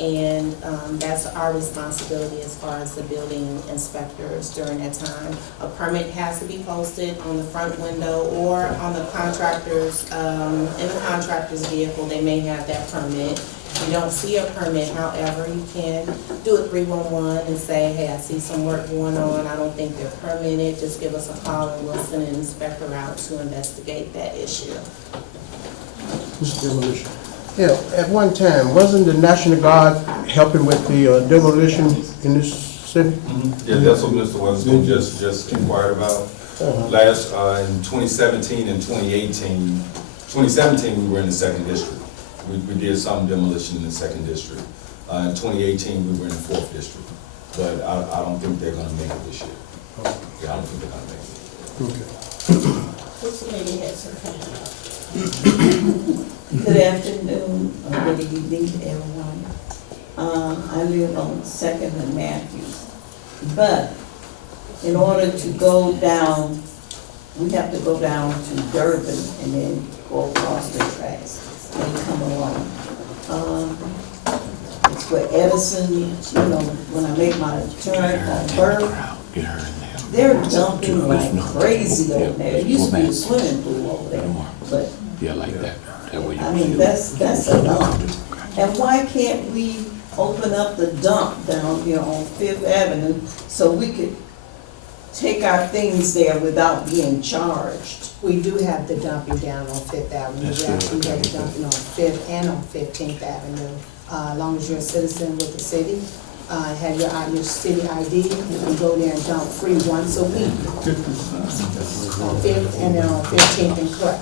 and that's our responsibility as far as the building inspectors during that time. A permit has to be posted on the front window or on the contractor's, in the contractor's vehicle. They may have that permit. If you don't see a permit, however, you can do a 311 and say, hey, I see some work going on, I don't think they're permitted. Just give us a call and we'll send an inspector out to investigate that issue. Mr. Demolition. Yeah, at one time, wasn't the National Guard helping with the demolition in this Cindy? Yeah, that's what Mr. Weatherspoon just inquired about. Last, in 2017 and 2018, 2017, we were in the second district. We did some demolition in the second district. In 2018, we were in the fourth district. But I don't think they're gonna make it this year. Yeah, I don't think they're gonna make it. Okay. This lady has her hand up. Good afternoon, or good evening to everyone. I live on Second and Matthews. But in order to go down, we have to go down to Durban and then go across the tracks and come along. It's where Edison, you know, when I make my turn on Burke, they're dumping like crazy over there. It used to be a swimming pool over there, but Yeah, like that. That way you I mean, that's a dump. And why can't we open up the dump down here on Fifth Avenue so we could take our things there without being charged? We do have the dumping down on Fifth Avenue. We actually have the dumping on Fifth and on 15th Avenue. As long as you're a citizen with the city, have your city ID, you can go there and dump free once a week. On 5th and then on 15th and Clark.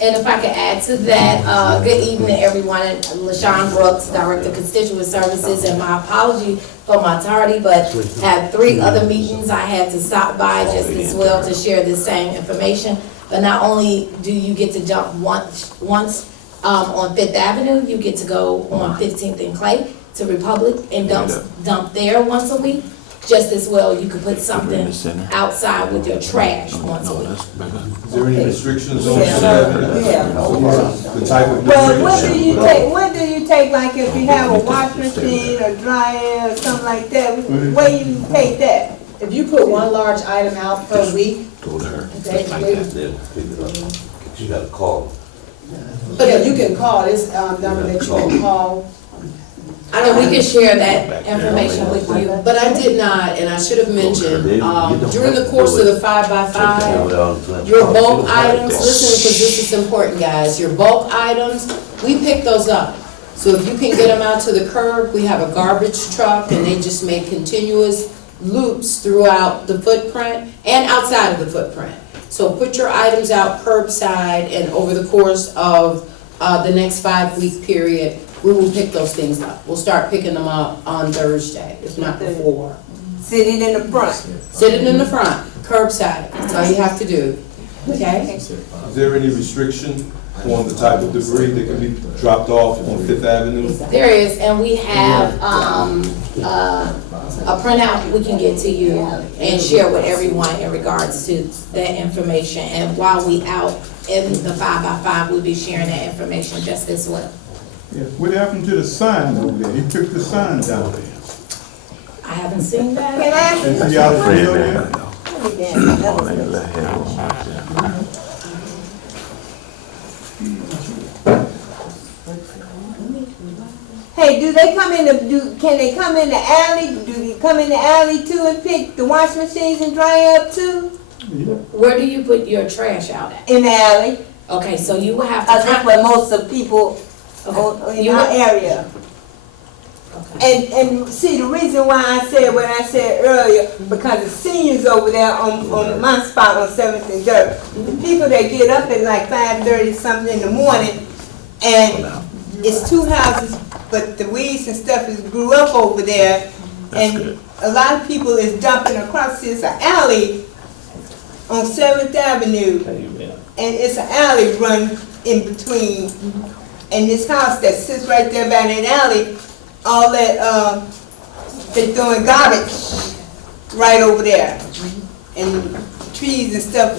And if I could add to that, good evening, everyone. LaShawn Brooks, Director of Constituent Services, and my apology for my tardy, but had 3 other meetings I had to stop by just as well to share this same information. But not only do you get to dump once on Fifth Avenue, you get to go on 15th and Clay to Republic and dump there once a week. Just as well, you could put something outside with your trash once a week. Is there any restrictions on the type of? Well, what do you take, like if you have a wash machine or dryer or something like that, where you take that? If you put one large item out per week, Go to her. You gotta call. yeah, you can call, this number that you can call. I know we can share that information with you, but I did not, and I should have mentioned, during the course of the 5x5, your bulk items, listen, because this is important, guys, your bulk items, we pick those up. So if you can get them out to the curb, we have a garbage truck, and they just make continuous loops throughout the footprint and outside of the footprint. So put your items out curbside, and over the course of the next 5-week period, we will pick those things up. We'll start picking them up on Thursday, if not before. Sitting in the front? Sitting in the front, curbside, that's all you have to do, okay? Is there any restriction on the type of debris that can be dropped off on Fifth Avenue? There is, and we have a printout we can get to you and share with everyone in regards to that information. And while we out in the 5x5, we'll be sharing that information just as well. Yeah, what happened to the sign over there? He took the sign down. I haven't seen that. Can I ask And see y'all still there? Hey, do they come in can they come in the alley? Do they come in the alley too and pick the wash machines and dry up too? Where do you put your trash out at? In the alley. Okay, so you will have to. That's where most of the people in our area. And see, the reason why I said what I said earlier, because the seniors over there on my spot on 7th and Dirt, the people that get up at like 5:30 something in the morning, and it's 2 houses, but the weeds and stuff is grew up over there, and a lot of people is dumping across. It's an alley on 7th Avenue, and it's an alley run in between, and this house that sits right there by that alley, all that, they're throwing garbage right over there, and trees and stuff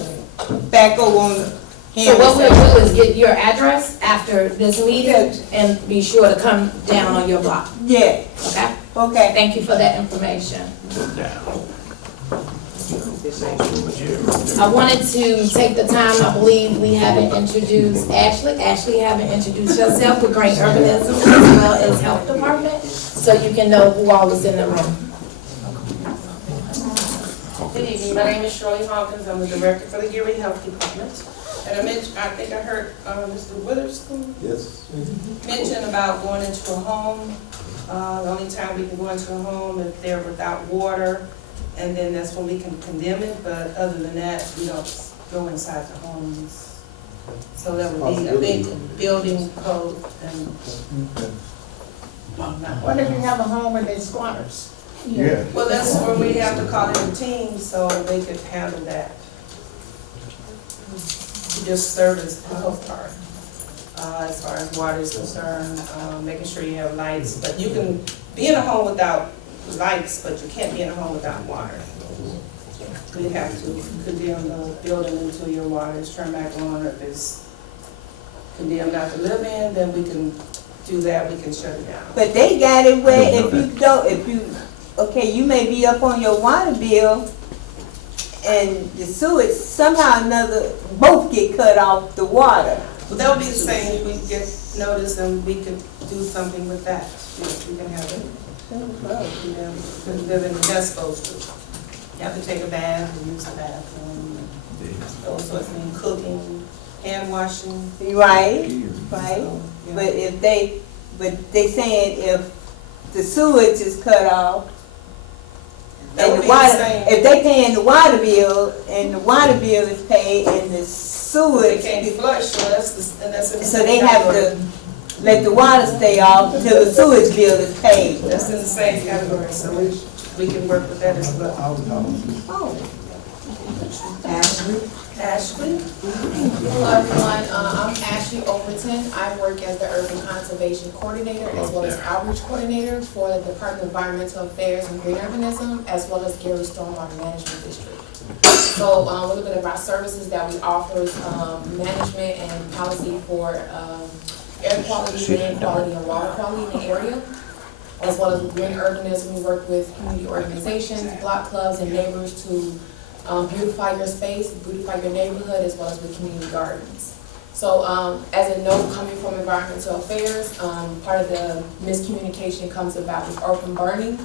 back over on the So what we'll do is get your address after this meeting and be sure to come down on your block. Yeah. Okay? Okay. Thank you for that information. I wanted to take the time, I believe we haven't introduced Ashley. Ashley, you haven't introduced yourself with Green Urbanism as well as Health Department, so you can know who all is in the room. Good evening, my name is Shirley Hawkins, I'm the Director for the Geary Health Department. And I think I heard Mr. Witherspoon Yes. mention about going into a home. The only time we can go into a home if they're without water, and then that's when we can condemn it, but other than that, we don't go inside the homes. So that would be a big building code and. What if you have a home and they squatters? Yeah. Well, that's where we have to call in a team so they could handle that. To just service the health part, as far as water is concerned, making sure you have lights. But you can be in a home without lights, but you can't be in a home without water. We have to condemn the building until your water is turned back on, or if it's condemned not to live in, then we can do that, we can shut it down. But they got it where okay, you may be up on your water bill and the sewage, somehow or another, both get cut off the water. Well, that would be the same, we get notice and we could do something with that. Yes, we can have it. We live in the guest goes to. You have to take a bath and use the bathroom, those sorts of things, cooking, hand washing. Right. But they saying if the sewage is cut off, and the water, if they paying the water bill and the water bill is paid and the sewage, It can't be flushed, so that's in the so same they have category. to let the water stay off till the sewage bill is paid. That's in the same category, so we can work with that as well. Ashley? Hello everyone, I'm Ashley Overton. I work as the Urban Conservation Coordinator as well as Outreach Coordinator for the Department of Environmental Affairs and Green Urbanism, as well as Gary Stormwater Management District. So a little bit of our services that we offer is management and policy for air quality, land quality, and water quality in the area, as well as green urbanism. We work with community organizations, block clubs, and neighbors to beautify your space, beautify your neighborhood, as well as with community gardens. So as a note coming from environmental affairs, part of the miscommunication comes about with open burning.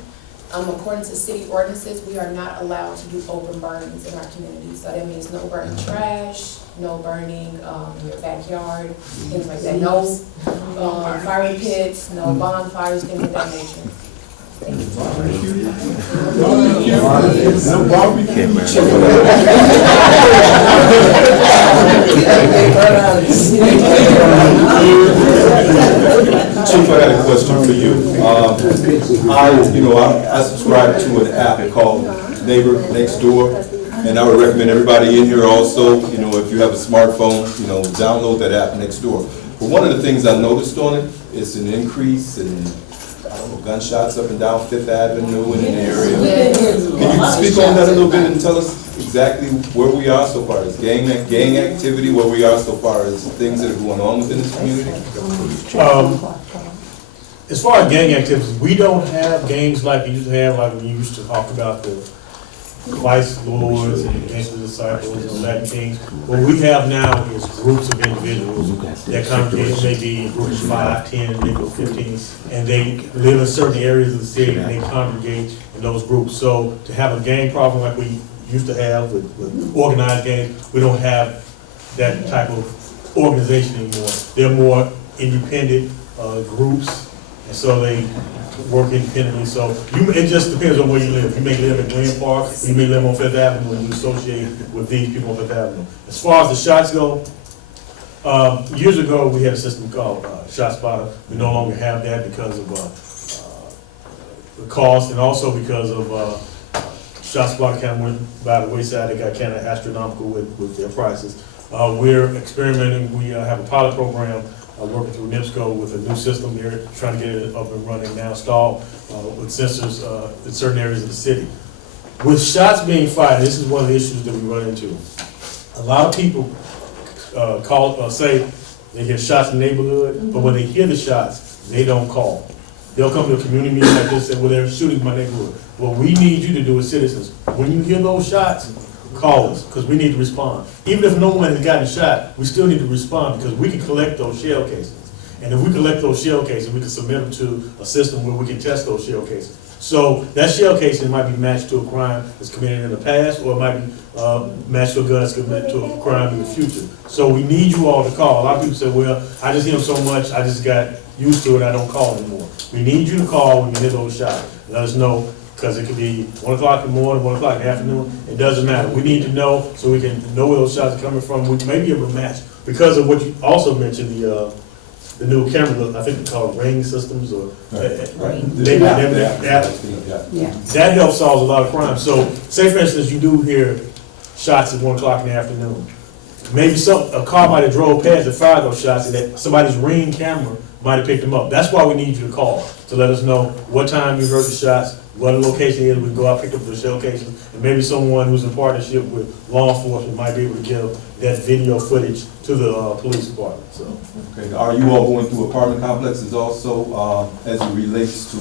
According to city ordinances, we are not allowed to do open burnings in our community. So that means no burning trash, no burning in your backyard, things like that. No fire pits, no bonfires, things of that nature. Chief, I got a question for you. I subscribe to an app called Neighbor Next Door, and I would recommend everybody in here also, if you have a smartphone, download that app Next Door. But one of the things I noticed on it is an increase in gunshots up and down Fifth Avenue and in the area. Can you speak on that a little bit and tell us exactly where we are so far as gang activity, where we are so far as things that are going on within this community? As far as gang activities, we don't have gangs like we used to have, like we used to talk about the Vice Lords and Gangster Disciples and Latin Kings. What we have now is groups of individuals that congregate, maybe in groups of 5, 10, maybe 15, and they live in certain areas of the city and they congregate in those groups. So to have a gang problem like we used to have with organized gangs, we don't have that type of organization anymore. They're more independent groups, and so they work independently. So it just depends on where you live. You may live in Glen Park, you may live on Fifth Avenue, and you associate with these people on Fifth Avenue. As far as the shots go, years ago we had a system called ShotSpotter. We no longer have that because of the cost, and also because of ShotSpotter kind of went by the wayside. They got kind of astronomical with their prices. We're experimenting. We have a pilot program working through NIPSCO with a new system here, trying to get it up and running now, installed with sensors in certain areas of the city. With shots being fired, this is one of the issues that we run into. A lot of people say they hear shots in the neighborhood, but when they hear the shots, they don't call. They'll come to a community meeting like this and say, well, they're shooting in my neighborhood. What we need you to do as citizens, when you hear those shots, call us, because we need to respond. Even if no one has gotten shot, we still need to respond, because we can collect those shell cases. And if we collect those shell cases, we can submit them to a system where we can test those shell cases. So that shell casing might be matched to a crime that's committed in the past, or it might be matched to a gun that's committed to a crime in the future. So we need you all to call. A lot of people say, well, I just hear them so much, I just got used to it, I don't call anymore. We need you to call when you hear those shots. Let us know, because it could be 1 o'clock in the morning, 1 o'clock in the afternoon, it doesn't matter. We need to know so we can know where those shots are coming from. We may be able to match, because of what you also mentioned, the new camera, I think they call it ring systems, or that helps solve a lot of crime. So, say for instance, you do hear shots at 1 o'clock in the afternoon. Maybe a car might have drove past and fired those shots, and that somebody's ring camera might have picked them up. That's why we need you to call, to let us know what time you heard the shots, what the location is. We can go out, pick up the shell cases, and maybe someone who's in partnership with law enforcement might be able to give that video footage to the police department. So, Okay, are you all going through apartment complexes also, as it relates to,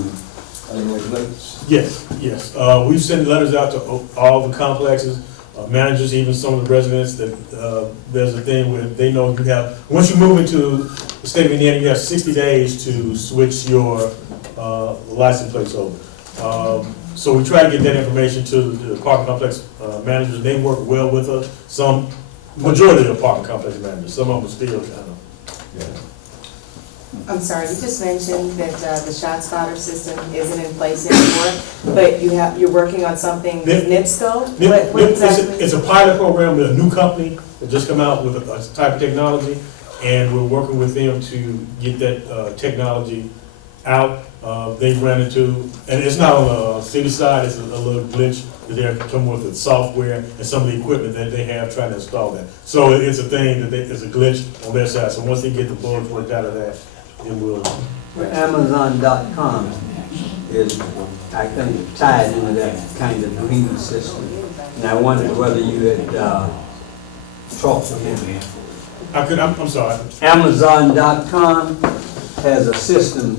yes. We've sent letters out to all the complexes, managers, even some of the residents, that there's a thing where they know you have, once you move into the state of Indiana, you have 60 days to switch your license plates over. So we try to get that information to the apartment complex managers. They work well with us. Majority of the apartment complex managers, some of them still kind of. I'm sorry, you just mentioned that the ShotSpotter system isn't in place anymore, but you're working on something with NIPSCO? What exactly? It's a pilot program with a new company that just come out with a type of technology, and we're working with them to get that technology out. They ran into, and it's not on the city side, it's a little glitch that they're coming with the software and some of the equipment that they have trying to install that. So it's a thing that it's a glitch on their side. So once they get the bugs worked out of that, then we'll. Amazon.com is, I think, tied into that kind of green system. And I wondered whether you had talked to him. I'm sorry. Amazon.com has a system,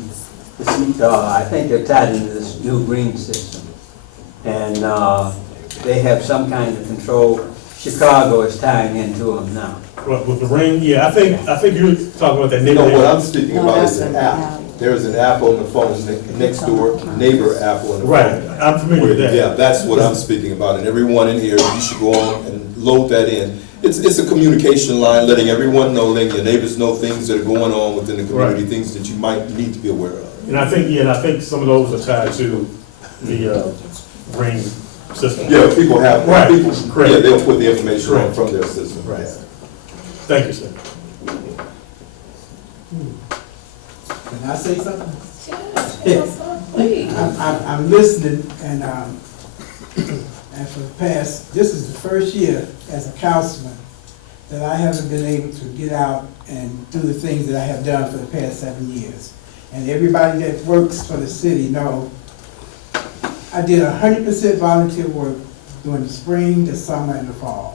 I think they're tied into this new green system. And they have some kind of control. Chicago is tying into them now. With the ring, yeah, I think you're talking about that neighbor. No, what I'm speaking about is an app. There's an app on the phone, next door neighbor app on the phone. Right, I'm familiar with that. Yeah, that's what I'm speaking about, and everyone in here, you should go on and load that in. It's a communication line, letting everyone know, letting your neighbors know things that are going on within the community, Right. Things that you might need to be aware of. And I think some of those are tied to the ring system. Yeah, people have, Right, people, correct. yeah, they'll put the information on Correct. from their system. Right. Thank you, sir. Can I say something? I'm listening, and for the past, this is the first year as a councilman that I haven't been able to get out and do the things that I have done for the past 7 years. And everybody that works for the city know I did 100% volunteer work during the spring, the summer, and the fall.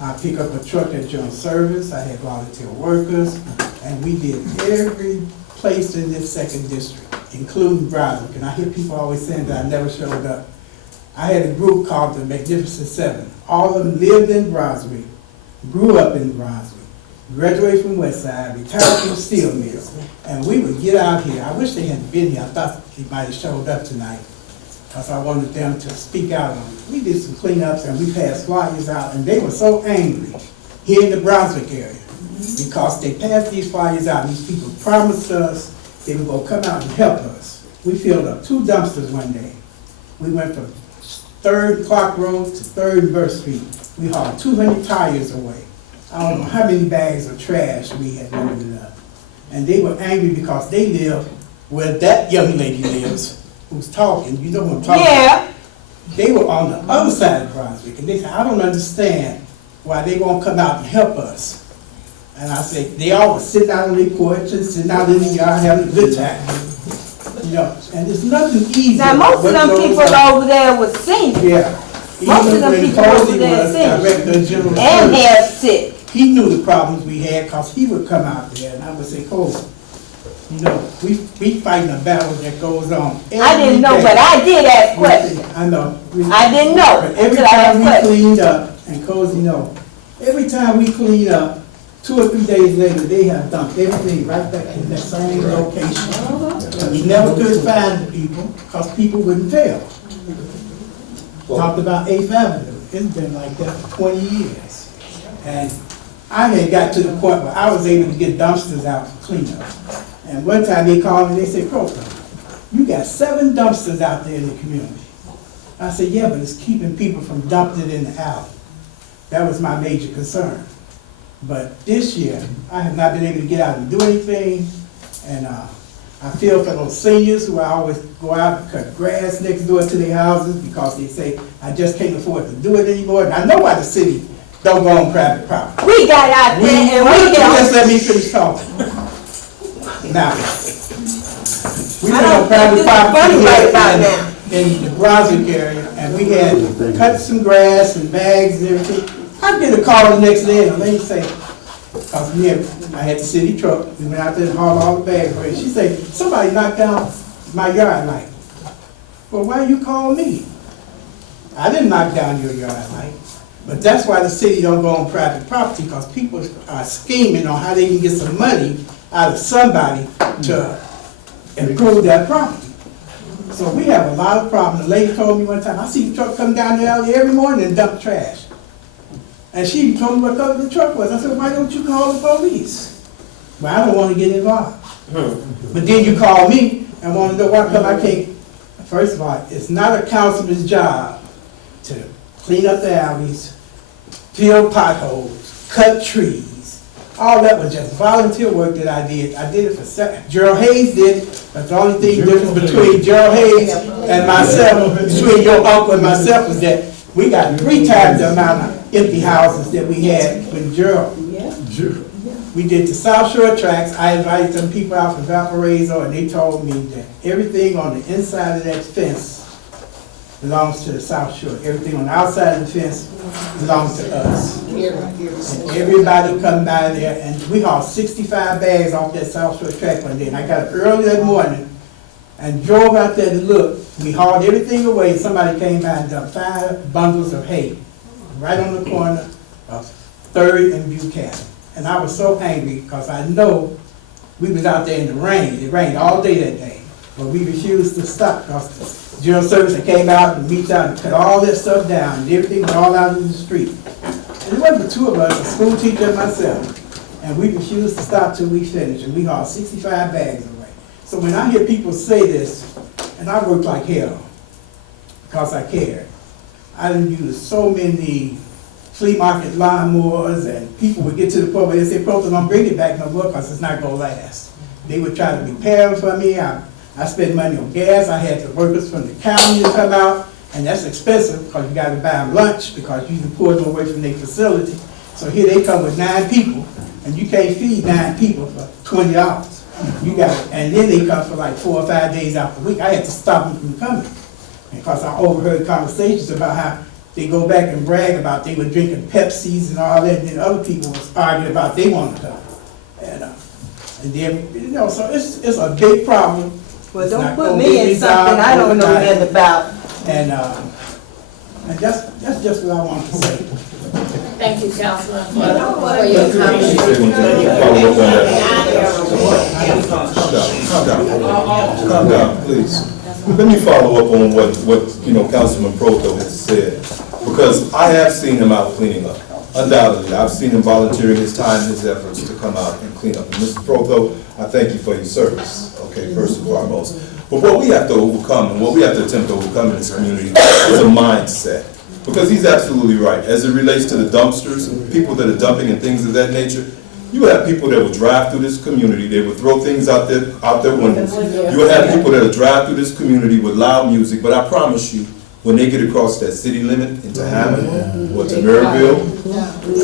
I pick up a truck at Joint Service, I had volunteer workers, and we did every place in this second district, including Brunswick. And I hear people always saying that I never showed up. I had a group called the Magnificent Seven. All of them lived in Brunswick, grew up in Brunswick, graduated from Westside, retired from steel mills. And we would get out here. I wish they had been here. I thought he might have showed up tonight, because I wanted them to speak out on it. We did some cleanups and we passed flyers out, and they were so angry here in the Brunswick area because they passed these flyers out. These people promised us they were going to come out and help us. We filled up 2 dumpsters one day. We went from 3rd Clark Road to 3rd and Burr Street. We hauled 200 tires away. I don't know how many bags of trash we had loaded up. And they were angry because they live where that young lady lives, who's talking, you know what I'm talking about. They were on the other side of Brunswick, and they said, I don't understand why they won't come out and help us. And I said, they all were sitting out on their porch and sitting out in the yard having a good time. You know, and there's nothing easy. Now, most of them people over there was seniors. Yeah. Most of them people over there seniors. And half sick. He knew the problems we had because he would come out there and I would say, Cole, you know, we fighting a battle that goes on. I didn't know, but I did ask questions. I know. I didn't know But every until I time we asked cleaned up, and Cozy know, every time we clean up, 2 or 3 days later, they have dumped everything right back in that same location. We never could find the people, because people wouldn't tell. Talked about 8th Avenue, it's been like that for 20 years. And I had got to the point where I was able to get dumpsters out for cleanup. And one time they called me, they said, Crowther, you got 7 dumpsters out there in the community. I said, yeah, but it's keeping people from dumping it in the alley. That was my major concern. But this year, I have not been able to get out and do anything. And I feel for those seniors who I always go out and cut grass next door to their houses because they say, I just can't afford to do it anymore. And I know why the city don't go on private property. We got out there and Why don't we you got. just let me finish talking? Now, we I went don't on private think this is property funny right about now. in the Brunswick area, and we had cut some grass and bags and everything. I get a call the next day and the lady say, cause I had the city truck, we went out there and hauled all the bags away. She said, somebody knocked down my yard light. Well, why you call me? I didn't knock down your yard light. But that's why the city don't go on private property, because people are scheming on how they can get some money out of somebody to improve that property. So we have a lot of problems. The lady told me one time, I see the truck come down the alley every morning and dump trash. And she told me what color the truck was. I said, why don't you call the police? Well, I don't want to get involved. But then you call me and want to know why come I can't. First of all, it's not a councilman's job to clean up the alleys, fill potholes, cut trees. All that was just volunteer work that I did. I did it for Gerald Hayes did it, but the only thing difference between Gerald Hayes and myself, between your uncle and myself, was that we got 3 times the amount of empty houses that we had with Gerald. We did the South Shore tracks. I invited some people out from Valparaiso, and they told me that everything on the inside of that fence belongs to the South Shore. Everything on the outside of the fence belongs to us. And everybody come by there, and we hauled 65 bags off that South Shore track one day. And I got up early that morning and drove out there to look. We hauled everything away. Somebody came by and dumped 5 bundles of hay right on the corner of 3rd and Buchanan. And I was so angry because I know we was out there in the rain. It rained all day that day. But we refused to stop because the General Service that came out and reached out and cut all that stuff down. And everything was all out in the street. And it wasn't the 2 of us, a school teacher and myself. And we refused to stop till we finished. And we hauled 65 bags away. So when I hear people say this, and I worked like hell because I cared. I done used so many flea market lawnmowers, and people would get to the point where they say, "Folks, don't bring it back no more because it's not gonna last." They would try to repair them for me. I spent money on gas. I had the workers from the county to come out, and that's expensive because you gotta buy them lunch because you can pull them away from their facility. So here they come with 9 people, and you can't feed 9 people for $20. You got it, and then they come for like 4 or 5 days out the week. I had to stop them from coming because I overheard conversations about how they go back and brag about they were drinking Pepsis and all that, and then other people was arguing about they wanted to come. And then, you know, so it's a big problem. Well, It's don't not put gonna me be in something resolved I don't know overnight. nothing about. And that's just what I want to say. Thank you, Councilman, for your comments. Calm down, please. Let me follow up on what Councilman Proto has said, because I have seen him out cleaning up. Undoubtedly, I've seen him volunteering his time, his efforts to come out and clean up. And Mr. Proto, I thank you for your service, okay, first and foremost. But what we have to overcome, and what we have to attempt to overcome in this community is a mindset. Because he's absolutely right. As it relates to the dumpsters, and people that are dumping and things of that nature, you have people that will drive through this community, they will throw things out their windows. You will have people that will drive through this community with loud music, but I promise you, when they get across that city limit into Hammond or to Maryville,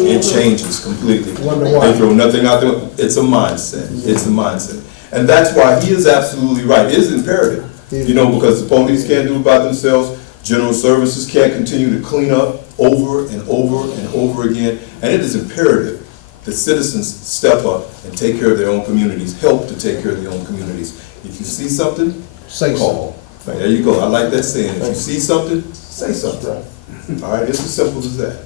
it changes completely. They throw nothing out there. It's a mindset. It's a mindset. And that's why he is absolutely right. It is imperative, because the police can't do it by themselves. General Services can't continue to clean up over and over and over again. And it is imperative that citizens step up and take care of their own communities, help to take care of their own communities. If you see something, call. There you go. I like that saying. If you see something, say something. All right, it's as simple as that.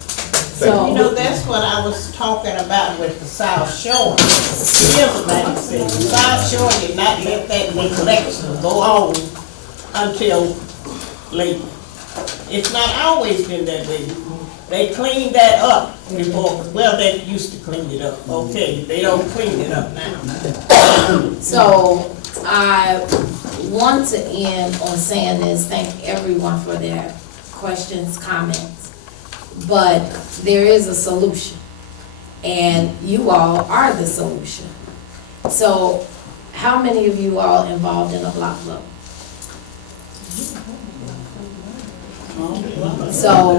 So- You know, that's what I was talking about with the South Shore. Here's the thing, see, the South Shore did not let that neglection go on until late. It's not always been that way. They cleaned that up before, well, they used to clean it up, okay, they don't clean it up now. So I want to end on saying this, thank everyone for their questions, comments. But there is a solution, and you all are the solution. So how many of you all involved in a block club? So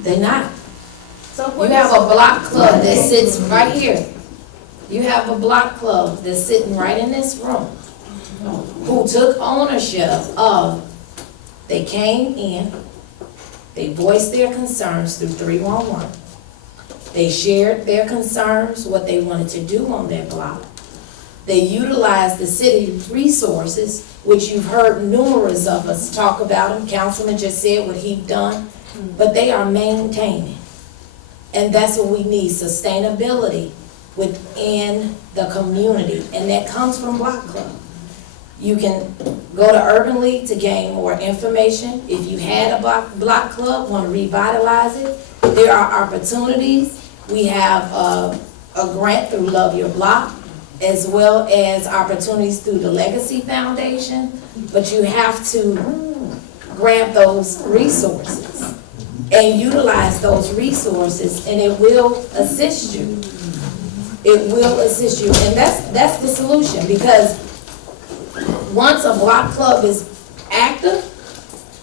they're not. You have a block club that sits right here. You have a block club that's sitting right in this room, who took ownership of, they came in, they voiced their concerns through 311. They shared their concerns, what they wanted to do on their block. They utilized the city resources, which you've heard numerous of us talk about them. Councilman just said what he's done, but they are maintaining. And that's what we need, sustainability within the community, and that comes from Block Club. You can go to Urban League to gain more information. If you had a block club, want to revitalize it, there are opportunities. We have a grant through Love Your Block, as well as opportunities through the Legacy Foundation, but you have to grab those resources and utilize those resources, and it will assist you. It will assist you, and that's the solution, because once a block club is active,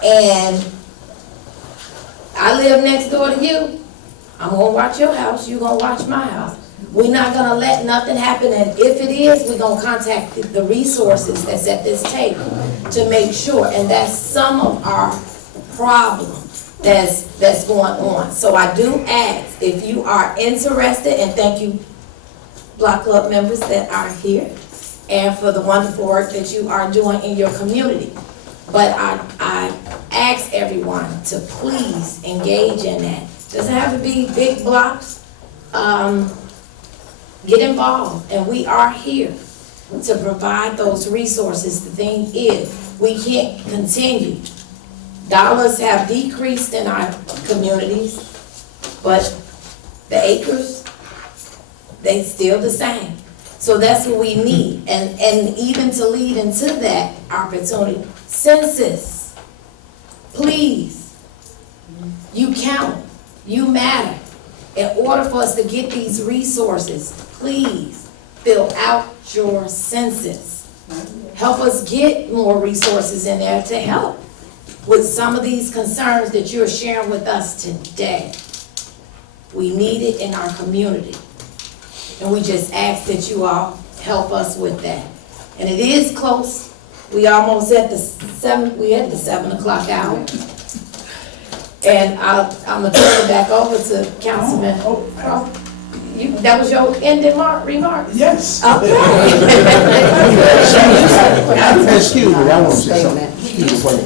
and I live next door to you, I'm gonna watch your house, you gonna watch my house. We're not gonna let nothing happen, and if it is, we're gonna contact the resources that's at this table to make sure, and that's some of our problem that's going on. So I do ask, if you are interested, and thank you, Block Club members that are here, and for the wonderful work that you are doing in your community. But I ask everyone to please engage in that. Doesn't have to be big blocks. Get involved, and we are here to provide those resources. The thing is, we can't continue. Dollars have decreased in our communities, but the acres, they still the same. So that's what we need, and even to lead into that opportunity, census, please, you count, you matter. In order for us to get these resources, please fill out your census. Help us get more resources in there to help with some of these concerns that you're sharing with us today. We need it in our community. And we just ask that you all help us with that. And it is close. We almost at the 7 o'clock hour. And I'm gonna turn it back over to Councilman. That was your ending remark? Yes. Okay. Excuse me, I want to say something. Excuse me, wait.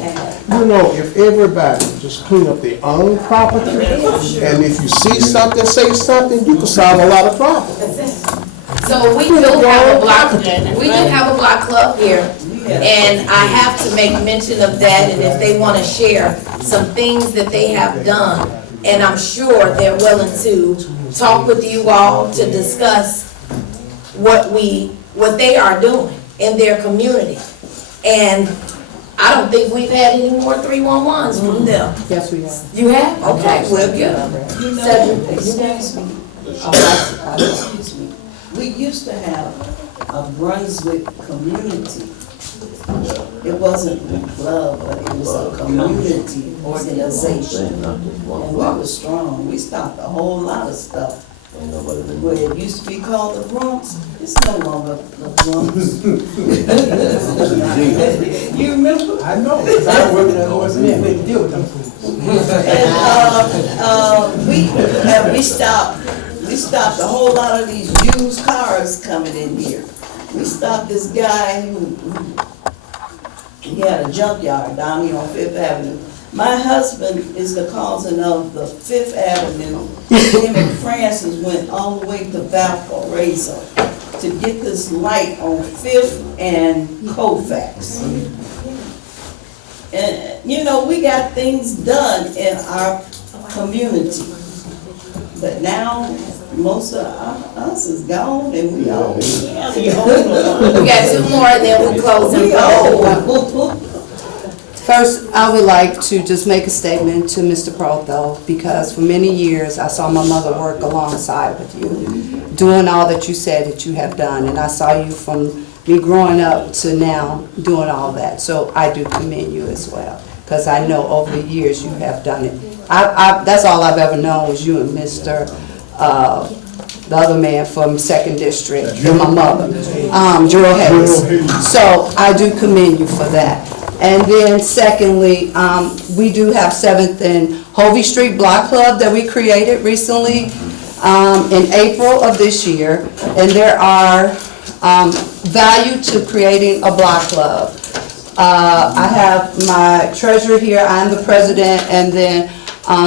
You know, if everybody just clean up their own property, and if you see something, say something, you can solve a lot of problems. So we do have a block club here, and I have to make mention of that, and if they wanna share some things that they have done, and I'm sure they're willing to talk with you all to discuss what they are doing in their community. And I don't think we've had any more 311s from them. Yes, we have. You have? Okay, well, good. You know, excuse me, we used to have a Brunswick community. It wasn't a club, but it was a community organization. And we were strong. We stopped a whole lot of stuff. Where it used to be called the Bronx, it's no longer the Bronx. You remember? I know, because I worked at OSM, they deal with them fools. And we stopped a whole lot of these used cars coming in here. We stopped this guy who he had a junkyard down here on Fifth Avenue. My husband is the causing of the Fifth Avenue. Him and Francis went all the way to Valparaiso to get this light on Fifth and Colfax. And, you know, we got things done in our community. But now, most of us is gone and we all. We got two more and then we'll close We and First, I would like to just make a statement to Mr. Protho, because for many years, I saw my mother work alongside with you, doing all that you said that you have done, and I saw you from me growing up to now doing all that. So I do commend you as well, because I know over the years you have done it. That's all I've ever known was you and Mr., the other man from Second District, and my mother, Gerald Hayes. So I do commend you for that. And then secondly, we do have 7th and Hovey Street Block Club that we created recently in April of this year. And there are value to creating a block club. I have my treasurer here, I'm the president, and then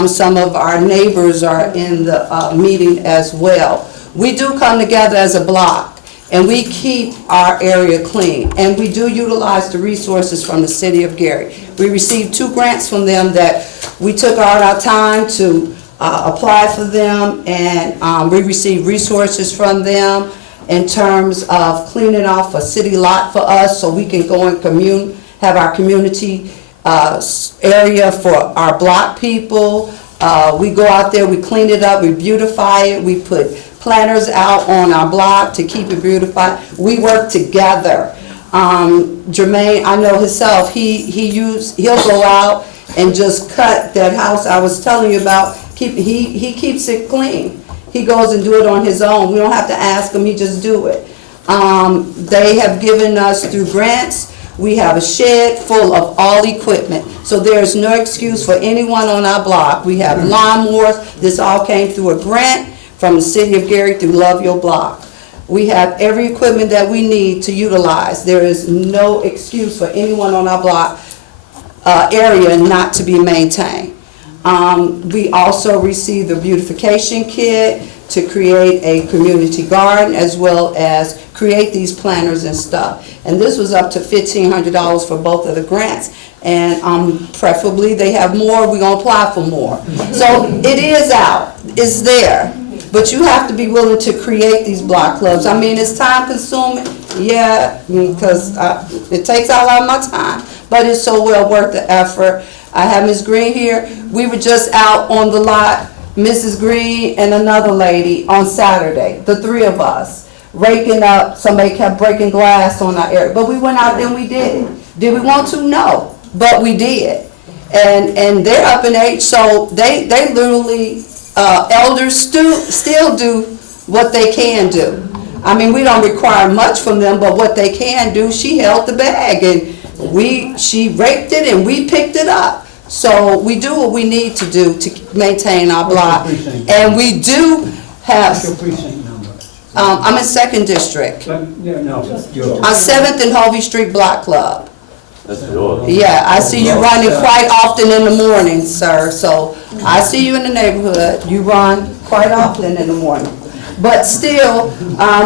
some of our neighbors are in the meeting as well. We do come together as a block, and we keep our area clean, and we do utilize the resources from the city of Gary. We received 2 grants from them that we took all our time to apply for them, and we received resources from them in terms of cleaning off a city lot for us so we can go and have our community area for our block people. We go out there, we clean it up, we beautify it, we put planters out on our block to keep it beautified. We work together. Jermaine, I know himself, he'll go out and just cut that house I was telling you about. He keeps it clean. He goes and do it on his own. We don't have to ask him, he just do it. They have given us through grants. We have a shed full of all equipment, so there's no excuse for anyone on our block. We have lawnmowers. This all came through a grant from the city of Gary through Love Your Block. We have every equipment that we need to utilize. There is no excuse for anyone on our block area not to be maintained. We also received the beautification kit to create a community garden as well as create these planters and stuff. And this was up to $1,500 for both of the grants. And preferably they have more, we're gonna apply for more. So it is out, it's there. But you have to be willing to create these block clubs. I mean, it's time consuming, yeah, because it takes a lot of my time, but it's so well worth the effort. I have Ms. Green here. We were just out on the lot, Mrs. Green and another lady on Saturday, the 3 of us, raking up, somebody kept breaking glass on our area, but we went out there and we did it. Did we want to? No, but we did. And they're up in age, so they literally, elders still do what they can do. I mean, we don't require much from them, but what they can do, she held the bag and she raked it and we picked it up. So we do what we need to do to maintain our block. And we do have. What's your precinct number? I'm in Second District. No, On 7th and Hovey Street Block Club. That's yours. Yeah, I see you running quite often in the morning, sir. So I see you in the neighborhood. You run quite often in the morning. But still,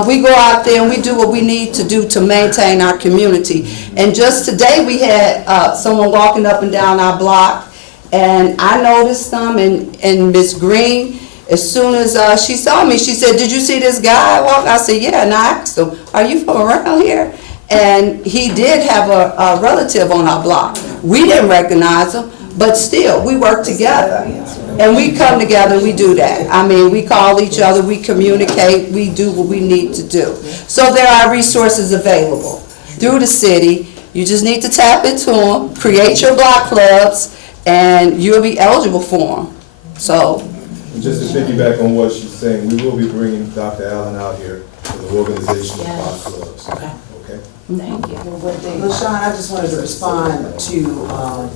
we go out there and we do what we need to do to maintain our community. And just today we had someone walking up and down our block, and I noticed them, and Miss Green, as soon as she saw me, she said, "Did you see this guy walk?" I said, "Yeah," and I asked him, "Are you from around here?" And he did have a relative on our block. We didn't recognize him, but still, we work together. And we come together and we do that. I mean, we call each other, we communicate, we do what we need to do. So there are resources available through the city. You just need to tap into them, create your block clubs, and you'll be eligible for them. So. And just to piggyback on what she's saying, we will be bringing Dr. Allen out here for the organization of block clubs. Okay? Thank you. LaShawn, I just wanted to respond to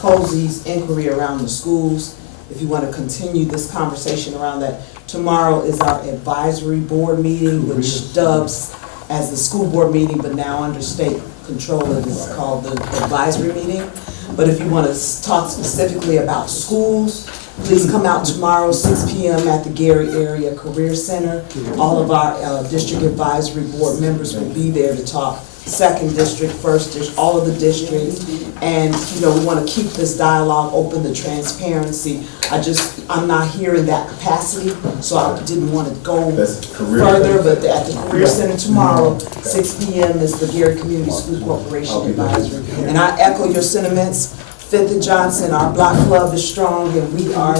Cozy's inquiry around the schools. If you want to continue this conversation around that, tomorrow is our advisory board meeting, which dubs as the school board meeting, but now under state control it, it's called the advisory meeting. But if you want to talk specifically about schools, please come out tomorrow, 6 p.m. at the Gary Area Career Center. All of our district advisory board members will be there to talk. Second district, first district, all of the districts. And, you know, we want to keep this dialogue open, the transparency. I'm not here in that capacity, so I didn't want to go further, but at the Career Center tomorrow, 6 p.m. is the Gary Community School Corporation Advisory. And I echo your sentiments. Fifth and Johnson, our block club is strong, and we are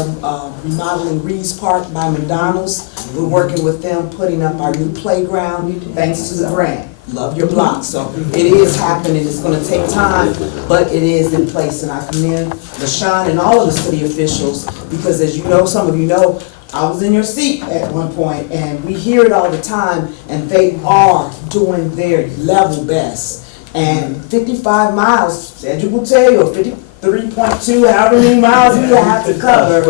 remodeling Reeves Park by McDonald's. We're working with them, putting up our new playground, thanks to the grant. Love your block. So it is happening. It's going to take time, but it is in place. And I commend LaShawn and all of the city officials, because as you know, some of you know, I was in your seat at one point, and we hear it all the time, and they are doing their level best. And 55 miles, Cedric will tell you, 53.2, however many miles you have to cover,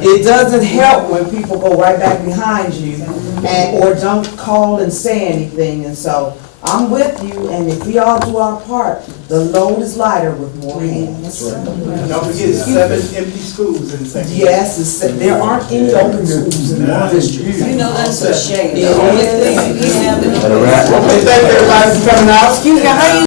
it doesn't help when people go right back behind you and or don't call and say anything. And so I'm with you, and if we all do our part, the load is lighter with more hands. Don't forget 7 empty schools in the second. Yes, there aren't any open schools in the district. You know, that's a shame. It is. We have it. Okay, thank you everybody for coming out. Excuse me, how you